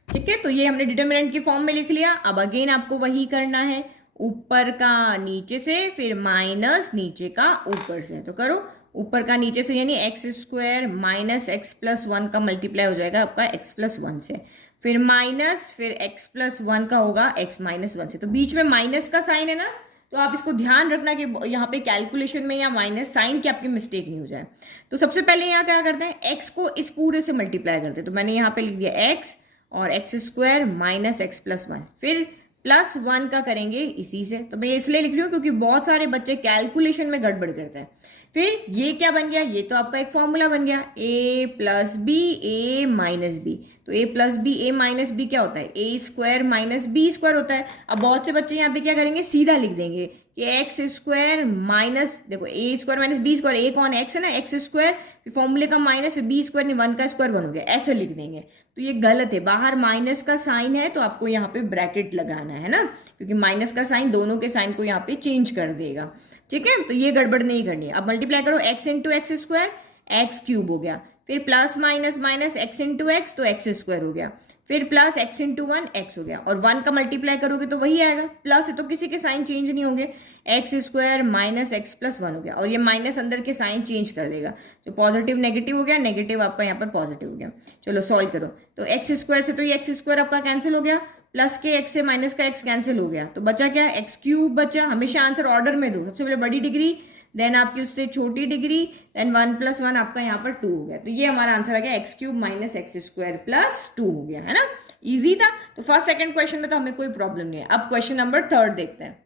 ठीक है, तो ये हमने डिटरमिनेंट की फॉर्म में लिख लिया। अब अगेन आपको वही करना है, ऊपर का नीचे से, फिर माइनस नीचे का ऊपर से। तो करो ऊपर का नीचे से यानी x² माइनस x + 1 का मल्टीप्लाई हो जाएगा आपका x + 1 से, फिर माइनस, फिर x + 1 का होगा x - 1 से। तो बीच में माइनस का साइन है ना, तो आप इसको ध्यान रखना कि यहाँ पे कैलकुलेशन में या माइनस साइन की आपकी मिस्टेक नहीं हो जाए। तो सबसे पहले यहाँ क्या करते हैं? x को इस पूरे से मल्टीप्लाई करते हैं। तो मैंने यहाँ पे लिख दिया x और x² माइनस x + 1, फिर +1 का करेंगे इसी से। तो मैं इसलिए लिख रही हूँ क्योंकि बहुत सारे बच्चे कैलकुलेशन में गड़बड़ करते हैं। फिर ये क्या बन गया? ये तो आपका एक फॉर्मूला बन गया, a + b a - b। तो a + b a - b क्या होता है? a² - b² होता है। अब बहुत से बच्चे यहाँ पे क्या करेंगे? सीधा लिख देंगे कि x² माइनस, देखो a² - b², a कौन? x है ना, x², फिर फॉर्मूले का माइनस, फिर b² 1 का स्क्वायर 1 हो गया, ऐसे लिख देंगे। तो ये गलत है, बाहर माइनस का साइन है तो आपको यहाँ पे ब्रैकेट लगाना है ना, क्योंकि माइनस का साइन दोनों के साइन को यहाँ पे चेंज कर देगा। ठीक है, तो ये गड़बड़ नहीं करनी है। अब मल्टीप्लाई करो, x × x² x³ हो गया, फिर plus minus minus x × x तो x² हो गया, फिर प्लस x × 1 x हो गया, और 1 का मल्टीप्लाई करोगे तो वही आएगा, प्लस है तो किसी के साइन चेंज नहीं होंगे, x² माइनस x + 1 हो गया, और ये माइनस अंदर के साइन चेंज कर देगा। तो पॉजिटिव नेगेटिव हो गया, नेगेटिव आपका यहाँ पर पॉजिटिव हो गया। चलो सॉल्व करो, तो x² से तो ये x² आपका कैंसिल हो गया, प्लस के x से माइनस का x कैंसिल हो गया, तो बचा क्या? x³ बचा। हमेशा आंसर ऑर्डर में दो, सबसे पहले बड़ी डिग्री, देन आपकी उससे छोटी डिग्री, देन 1 + 1 आपका यहाँ पर 2 हो गया। तो ये हमारा आंसर आ गया x³ माइनस x² प्लस 2 हो गया, है ना। इजी था। तो फर्स्ट सेकंड क्वेश्चन में तो हमें कोई प्रॉब्लम नहीं है। अब क्वेश्चन नंबर 3 देखते हैं।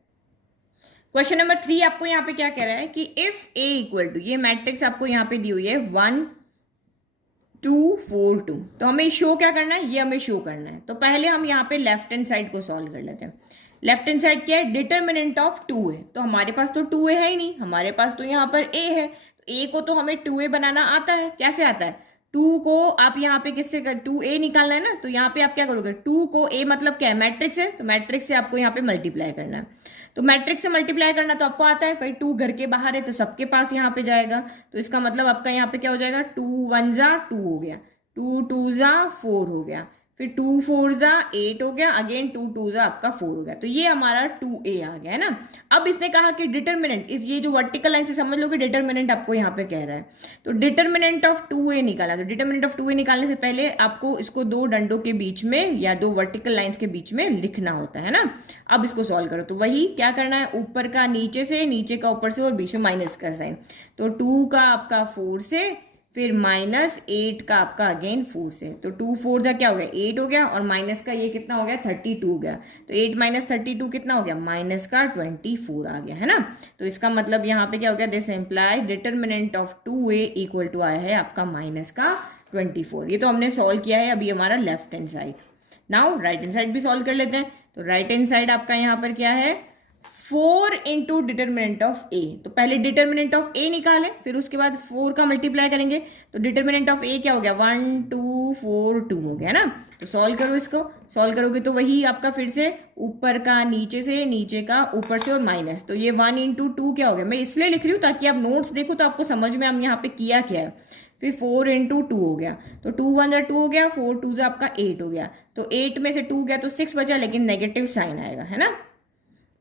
क्वेश्चन नंबर 3 आपको यहाँ पे क्या कह रहा है कि इफ ए इक्वल टू, ये मैट्रिक्स आपको यहाँ पे दी हुई है 1 2 4 2, तो हमें शो क्या करना है, ये हमें शो करना है। तो पहले हम यहाँ पे लेफ्ट हैंड साइड को सॉल्व कर लेते हैं। लेफ्ट हैंड साइड क्या है, डिटर्मिनेंट ऑफ 2 है, तो हमारे पास तो 2a है ही नहीं, हमारे पास तो यहाँ पर a है। तो a को तो हमें 2a बनाना आता है। कैसे आता है, 2 को आप यहाँ पे किससे कर, 2a निकालना है ना, तो यहाँ पे आप क्या करोगे, 2 को, a मतलब क्या है, मैट्रिक्स है, तो मैट्रिक्स से आपको यहाँ पे मल्टीप्लाई करना है। तो मैट्रिक्स से मल्टीप्लाई करना तो आपको आता है भाई, 2 घर के बाहर है तो सबके पास यहाँ पे जाएगा, तो इसका मतलब आपका यहाँ पे क्या हो जाएगा, 2 1 जा 2 हो गया, 2 2 जा 4 हो गया, फिर 2 4 जा 8 हो गया, अगेन 2 2 जा आपका 4 हो गया। तो ये हमारा 2a आ गया है ना। अब इसने कहा कि डिटर्मिनेंट, इस ये जो वर्टिकल लाइन से समझ लो कि डिटर्मिनेंट आपको यहाँ पे कह रहा है, तो डिटर्मिनेंट ऑफ 2a निकाला। तो डिटर्मिनेंट ऑफ 2a निकालने से पहले आपको इसको दो डंडों के बीच में या दो वर्टिकल लाइंस के बीच में लिखना होता है ना। अब इसको सॉल्व करो, तो वही क्या करना है, ऊपर का नीचे से, नीचे का ऊपर से, और बीच में माइनस का साइन। तो 2 का आपका 4 से, फिर -8 का आपका अगेन 4 से, तो 2 4 जा क्या हो गया, 8 हो गया, और माइनस का ये कितना हो गया, 32 हो गया। तो 8 - 32 कितना हो गया, माइनस का 24 आ गया है ना। तो इसका मतलब यहाँ पे क्या हो गया, this implies determinant of 2a equal to आया है आपका माइनस का 24। ये तो हमने सॉल्व किया है अभी हमारा left hand side. Now right hand side भी सॉल्व कर लेते हैं। तो राइट हैंड साइड आपका यहाँ पर क्या है, 4 इंटू डिटर्मिनेंट ऑफ ए। तो पहले डिटर्मिनेंट ऑफ ए निकालें, फिर उसके बाद 4 का मल्टीप्लाई करेंगे। तो डिटर्मिनेंट ऑफ ए क्या हो गया, 1 2 4 2 हो गया ना। तो सॉल्व करो, इसको सॉल्व करोगे तो वही आपका फिर से ऊपर का नीचे से, नीचे का ऊपर से, और माइनस। तो ये 1 इंटू 2 क्या हो गया, मैं इसलिए लिख रही हूँ ताकि आप नोट्स देखो तो आपको समझ में हम यहाँ पे किया क्या है। फिर 4 इंटू 2 हो गया, तो 2 1 जा 2 हो गया, 4 2 जा आपका 8 हो गया। तो 8 में से 2 गया तो 6 बचा, लेकिन नेगेटिव साइन आएगा है ना।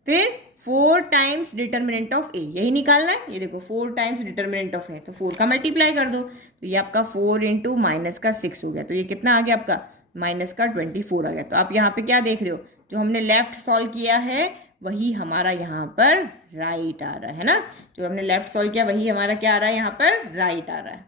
फिर 4 टाइम्स डिटर्मिनेंट ऑफ ए, यही निकालना है। ये देखो 4 टाइम्स डिटर्मिनेंट ऑफ ए, तो 4 का मल्टीप्लाई कर दो, तो ये आपका 4 इंटू माइनस का 6 हो गया। तो ये कितना आ गया आपका, माइनस का 24 आ गया। तो आप यहाँ पे क्या देख रहे हो, जो हमने लेफ्ट सॉल्व किया है वही हमारा यहाँ पर राइट आ रहा है ना। जो हमने लेफ्ट सॉल्व किया वही हमारा क्या आ रहा है, यहाँ पर राइट आ रहा है।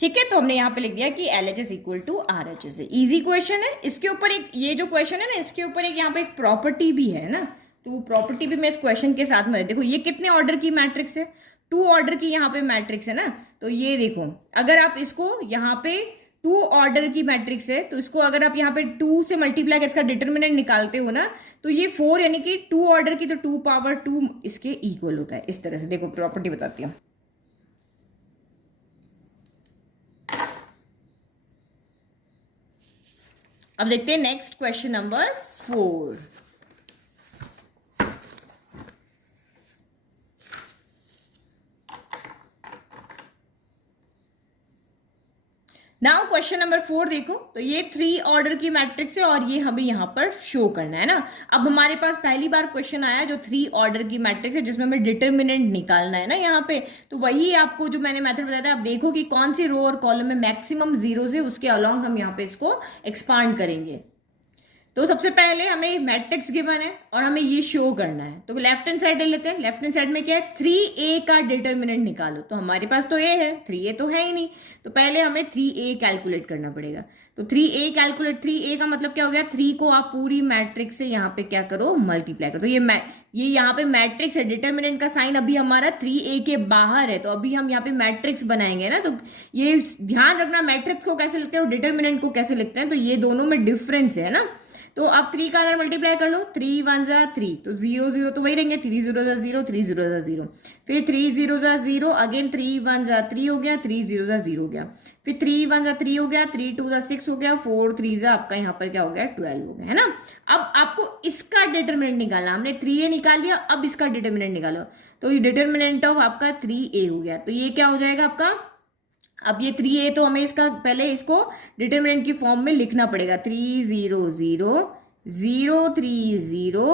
ठीक है, तो हमने यहाँ पे लिख दिया कि LHS इक्वल टू RHS है। इजी क्वेश्चन है। इसके ऊपर एक, ये जो क्वेश्चन है ना, इसके ऊपर एक यहाँ पे एक प्रॉपर्टी भी है ना, तो वो प्रॉपर्टी भी मैं इस क्वेश्चन के साथ में, देखो ये कितने ऑर्डर की मैट्रिक्स है, 2 ऑर्डर की यहाँ पे मैट्रिक्स है ना। तो ये देखो, अगर आप इसको यहाँ पे 2 ऑर्डर की मैट्रिक्स है, तो इसको अगर आप यहाँ पे 2 से मल्टीप्लाई कर इसका डिटर्मिनेंट निकालते हो ना, तो ये 4 यानी कि 2 ऑर्डर की, तो 2 पावर 2 इसके इक्वल होता है। इस तरह से देखो, प्रॉपर्टी बताती हूँ। अब देखते हैं next question number 4। Now question number 4 देखो, तो ये 3 ऑर्डर की मैट्रिक्स है और ये हमें यहाँ पर शो करना है ना। अब हमारे पास पहली बार क्वेश्चन आया जो 3 ऑर्डर की मैट्रिक्स है, जिसमें हमें डिटर्मिनेंट निकालना है ना यहाँ पे। तो वही आपको जो मैंने मेथड बताया था, आप देखो कि कौन सी रो और कॉलम में मैक्सिमम जीरोस है, उसके अलॉन्ग हम यहाँ पे इसको एक्सपांड करेंगे। तो सबसे पहले हमें मैट्रिक्स गिवन है और हमें ये शो करना है। तो लेफ्ट हैंड साइड ले लेते हैं। लेफ्ट हैंड साइड में क्या है, 3a का डिटर्मिनेंट निकालो। तो हमारे पास तो a है, 3a तो है ही नहीं, तो पहले हमें 3a कैलकुलेट करना पड़ेगा। तो 3a कैलकुलेट, 3a का मतलब क्या हो गया, 3 को आप पूरी मैट्रिक्स से यहाँ पे क्या करो, मल्टीप्लाई करो। तो ये यहाँ पे मैट्रिक्स है, डिटर्मिनेंट का साइन अभी हमारा 3a के बाहर है, तो अभी हम यहाँ पे मैट्रिक्स बनाएंगे ना। तो ये ध्यान रखना, मैट्रिक्स को कैसे लिखते हैं और डिटर्मिनेंट को कैसे लिखते हैं, तो ये दोनों में डिफरेंस है ना। तो आप 3 का अंदर मल्टीप्लाई कर लो, 3 1 जा 3, तो 0 0 तो वही रहेंगे, 3 0 जा 0, 3 0 जा 0, फिर 3 0 जा 0, अगेन 3 1 जा 3 हो गया, 3 0 जा 0 हो गया, फिर 3 1 जा 3 हो गया, 3 2 जा 6 हो गया, 4 3 जा आपका यहाँ पर क्या हो गया, 12 हो गया है ना। अब आपको इसका डिटर्मिनेंट निकालना, हमने 3a निकाल लिया, अब इसका डिटर्मिनेंट निकालो। तो ये डिटर्मिनेंट ऑफ आपका 3a हो गया, तो ये क्या हो जाएगा आपका, अब ये 3a तो हमें इसका पहले इसको डिटर्मिनेंट की फॉर्म में लिखना पड़ेगा। 3 0 0 0 3 0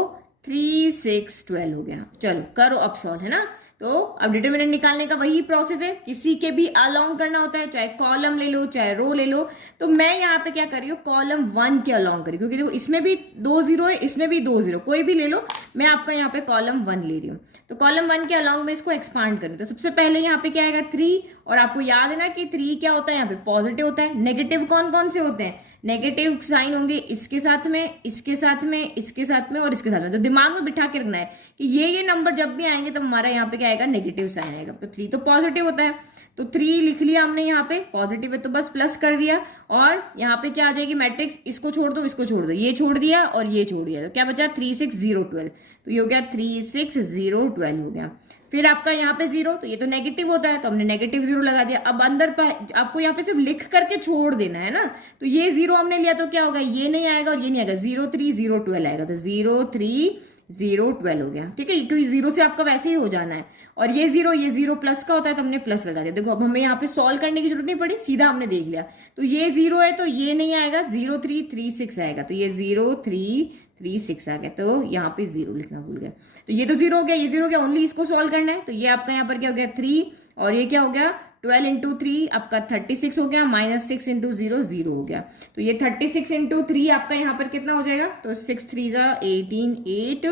3 6 12 हो गया। चलो करो अब सॉल्व, है ना। तो अब डिटर्मिनेंट निकालने का वही प्रोसेस है, किसी के भी अलोंग करना होता है, चाहे कॉलम ले लो चाहे रो ले लो। तो मैं यहाँ पे क्या कर रही हूँ, कॉलम 1 के अलोंग करी, क्योंकि देखो इसमें भी 2 0 है, इसमें भी 2 0, कोई भी ले लो, मैं आपका यहाँ पे कॉलम 1 ले रही हूँ। तो कॉलम 1 के अलोंग में इसको एक्सपांड करूँ, तो सबसे पहले यहाँ पे क्या आएगा 3 और आपको याद है ना कि 3 क्या होता है यहाँ पे पॉजिटिव होता है। नेगेटिव कौन कौन से होते हैं, नेगेटिव साइन होंगे इसके साथ में, इसके साथ में, इसके साथ में और इसके साथ में। तो दिमाग में बिठा के रखना है कि ये नंबर जब भी आएंगे तो हमारा यहाँ पे क्या आएगा, नेगेटिव साइन आएगा। तो 3 तो पॉजिटिव होता है, तो 3 लिख लिया हमने, यहाँ पे पॉजिटिव है तो बस प्लस कर दिया। और यहाँ पे क्या आ जाएगी मैट्रिक्स, इसको छोड़ दो, इसको छोड़ दो, ये छोड़ दिया और ये छोड़ दिया, तो क्या बचा 3 6 0 12। तो ये हो गया 3 6 0 12 हो गया। फिर आपका यहाँ पे 0, तो ये तो नेगेटिव होता है तो हमने नेगेटिव 0 लगा दिया। अब अंदर पर आपको यहाँ पे सिर्फ लिख करके छोड़ देना है ना, तो ये 0 हमने लिया तो क्या होगा, ये नहीं आएगा और ये नहीं आएगा, 0 3 0 12 आएगा। तो 0 3 0 12 हो गया, ठीक है, क्योंकि 0 से आपका वैसे ही हो जाना है। और ये 0 प्लस का होता है तो हमने प्लस लगा दिया। देखो अब हमें यहाँ पे सॉल्व करने की जरूरत नहीं पड़ी, सीधा हमने देख लिया। तो ये 0 है तो ये नहीं आएगा, 0 3 3 6 आएगा। तो ये 0 3 3 6 आ गया, तो यहाँ पे 0 लिखना भूल गया। तो ये तो 0 हो गया, ये 0 हो गया, ओनली इसको सॉल्व करना है। तो ये आपका यहाँ पर क्या हो गया 3, और ये क्या हो गया 12 इंटू 3 आपका 36 हो गया, माइनस 6 इंटू 0 0 हो गया। तो ये 36 इंटू 3 आपका यहाँ पर कितना हो जाएगा, तो 6 3 18 8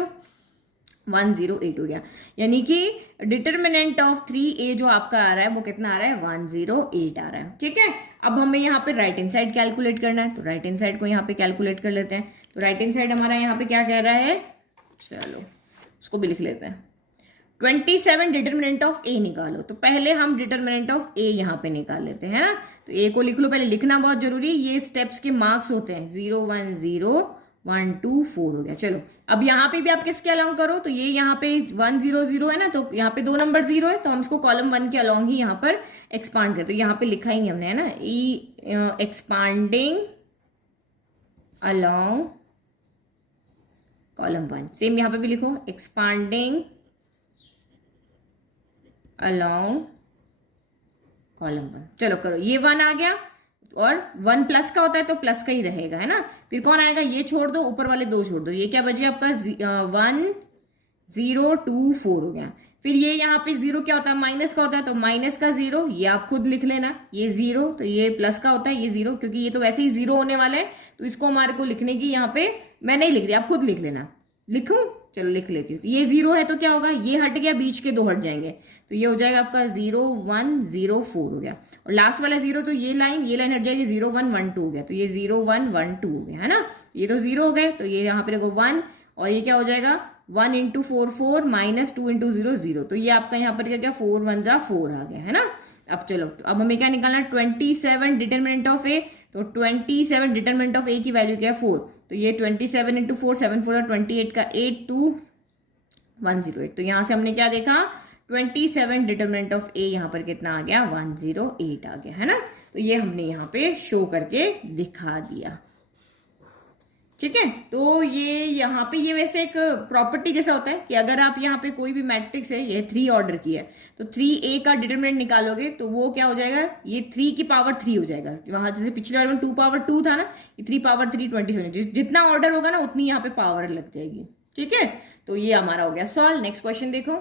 108 हो गया। यानी कि डिटर्मिनेंट ऑफ 3a जो आपका आ रहा है वो कितना आ रहा है, 108 आ रहा है, ठीक है। अब हमें यहाँ पे राइट हैंड साइड कैलकुलेट करना है, तो राइट हैंड साइड को यहाँ पे कैलकुलेट कर लेते हैं। तो राइट हैंड साइड हमारा यहाँ पे क्या कह रहा है, चलो उसको भी लिख लेते हैं। 27 डिटर्मिनेंट ऑफ a निकालो। तो पहले हम डिटर्मिनेंट ऑफ a यहाँ पे निकाल लेते हैं ना। तो a को लिख लो, पहले लिखना बहुत जरूरी, ये स्टेप्स के मार्क्स होते हैं। 0 1 0 1 2 4 हो गया। चलो अब यहाँ पे भी आप किसके अलोंग करो, तो ये यहाँ पे 1 0 0 है ना, तो यहाँ पे 2 नंबर 0 है तो हम इसको कॉलम 1 के अलोंग ही यहाँ पर एक्सपांड करते। तो यहाँ पे लिखा ही नहीं हमने, है ना, एक्सपांडिंग अलोंग कॉलम 1। सेम यहाँ पे भी लिखो, एक्सपांडिंग अलोंग कॉलम 1। चलो करो, ये 1 आ गया और 1 प्लस का होता है तो प्लस का ही रहेगा, है ना। फिर कौन आएगा, ये छोड़ दो, ऊपर वाले 2 छोड़ दो, ये क्या बचे आपका 1 0 2 4 हो गया। फिर ये यहाँ पे 0 क्या होता है, माइनस का होता है, तो माइनस का 0 ये आप खुद लिख लेना। ये 0 तो ये प्लस का होता है, ये 0 क्योंकि ये तो वैसे ही 0 होने वाला है तो इसको हमारे को लिखने की यहाँ पे मैं नहीं लिख रही, आप खुद लिख लेना। लिखूं, चलो लिख लेती हूँ। तो ये 0 है तो क्या होगा, ये हट गया, बीच के 2 हट जाएंगे, तो ये हो जाएगा आपका 0 1 0 4 हो गया। और लास्ट वाला 0 तो ये लाइन हट जाएगी, 0 1 1 2 हो गया। तो ये 0 1 1 2 हो गया, है ना। ये तो 0 हो गए, तो ये यहाँ पे देखो 1, और ये क्या हो जाएगा 1 इंटू 4 4 माइनस 2 इंटू 0 0। तो ये आपका यहाँ पर क्या क्या 4 1 4 आ गया, है ना। अब चलो, तो अब हमें क्या निकालना है, 27 डिटरमिनेंट ऑफ ए। तो 27 डिटरमिनेंट ऑफ ए की वैल्यू क्या है 4। तो ये 27 इंटू 4 7 4 28 का 8 2 108। तो यहाँ से हमने क्या देखा, 27 डिटरमिनेंट ऑफ ए यहाँ पर कितना आ गया, 108 आ गया, है ना। तो ये हमने यहाँ पे शो करके दिखा दिया, ठीक है। तो ये यहाँ पे ये वैसे एक प्रॉपर्टी जैसा होता है कि अगर आप यहाँ पे कोई भी मैट्रिक्स है, ये 3 ऑर्डर की है, तो 3a का डिटरमिनेंट निकालोगे तो वो क्या हो जाएगा, ये 3 की पावर 3 हो जाएगा। वहां जैसे पिछले बार में 2 पावर 2 था ना, ये 3 पावर 3 27। जितना ऑर्डर होगा ना उतनी यहाँ पे पावर लग जाएगी, ठीक है। तो ये हमारा हो गया सॉल्व। नेक्स्ट क्वेश्चन देखो।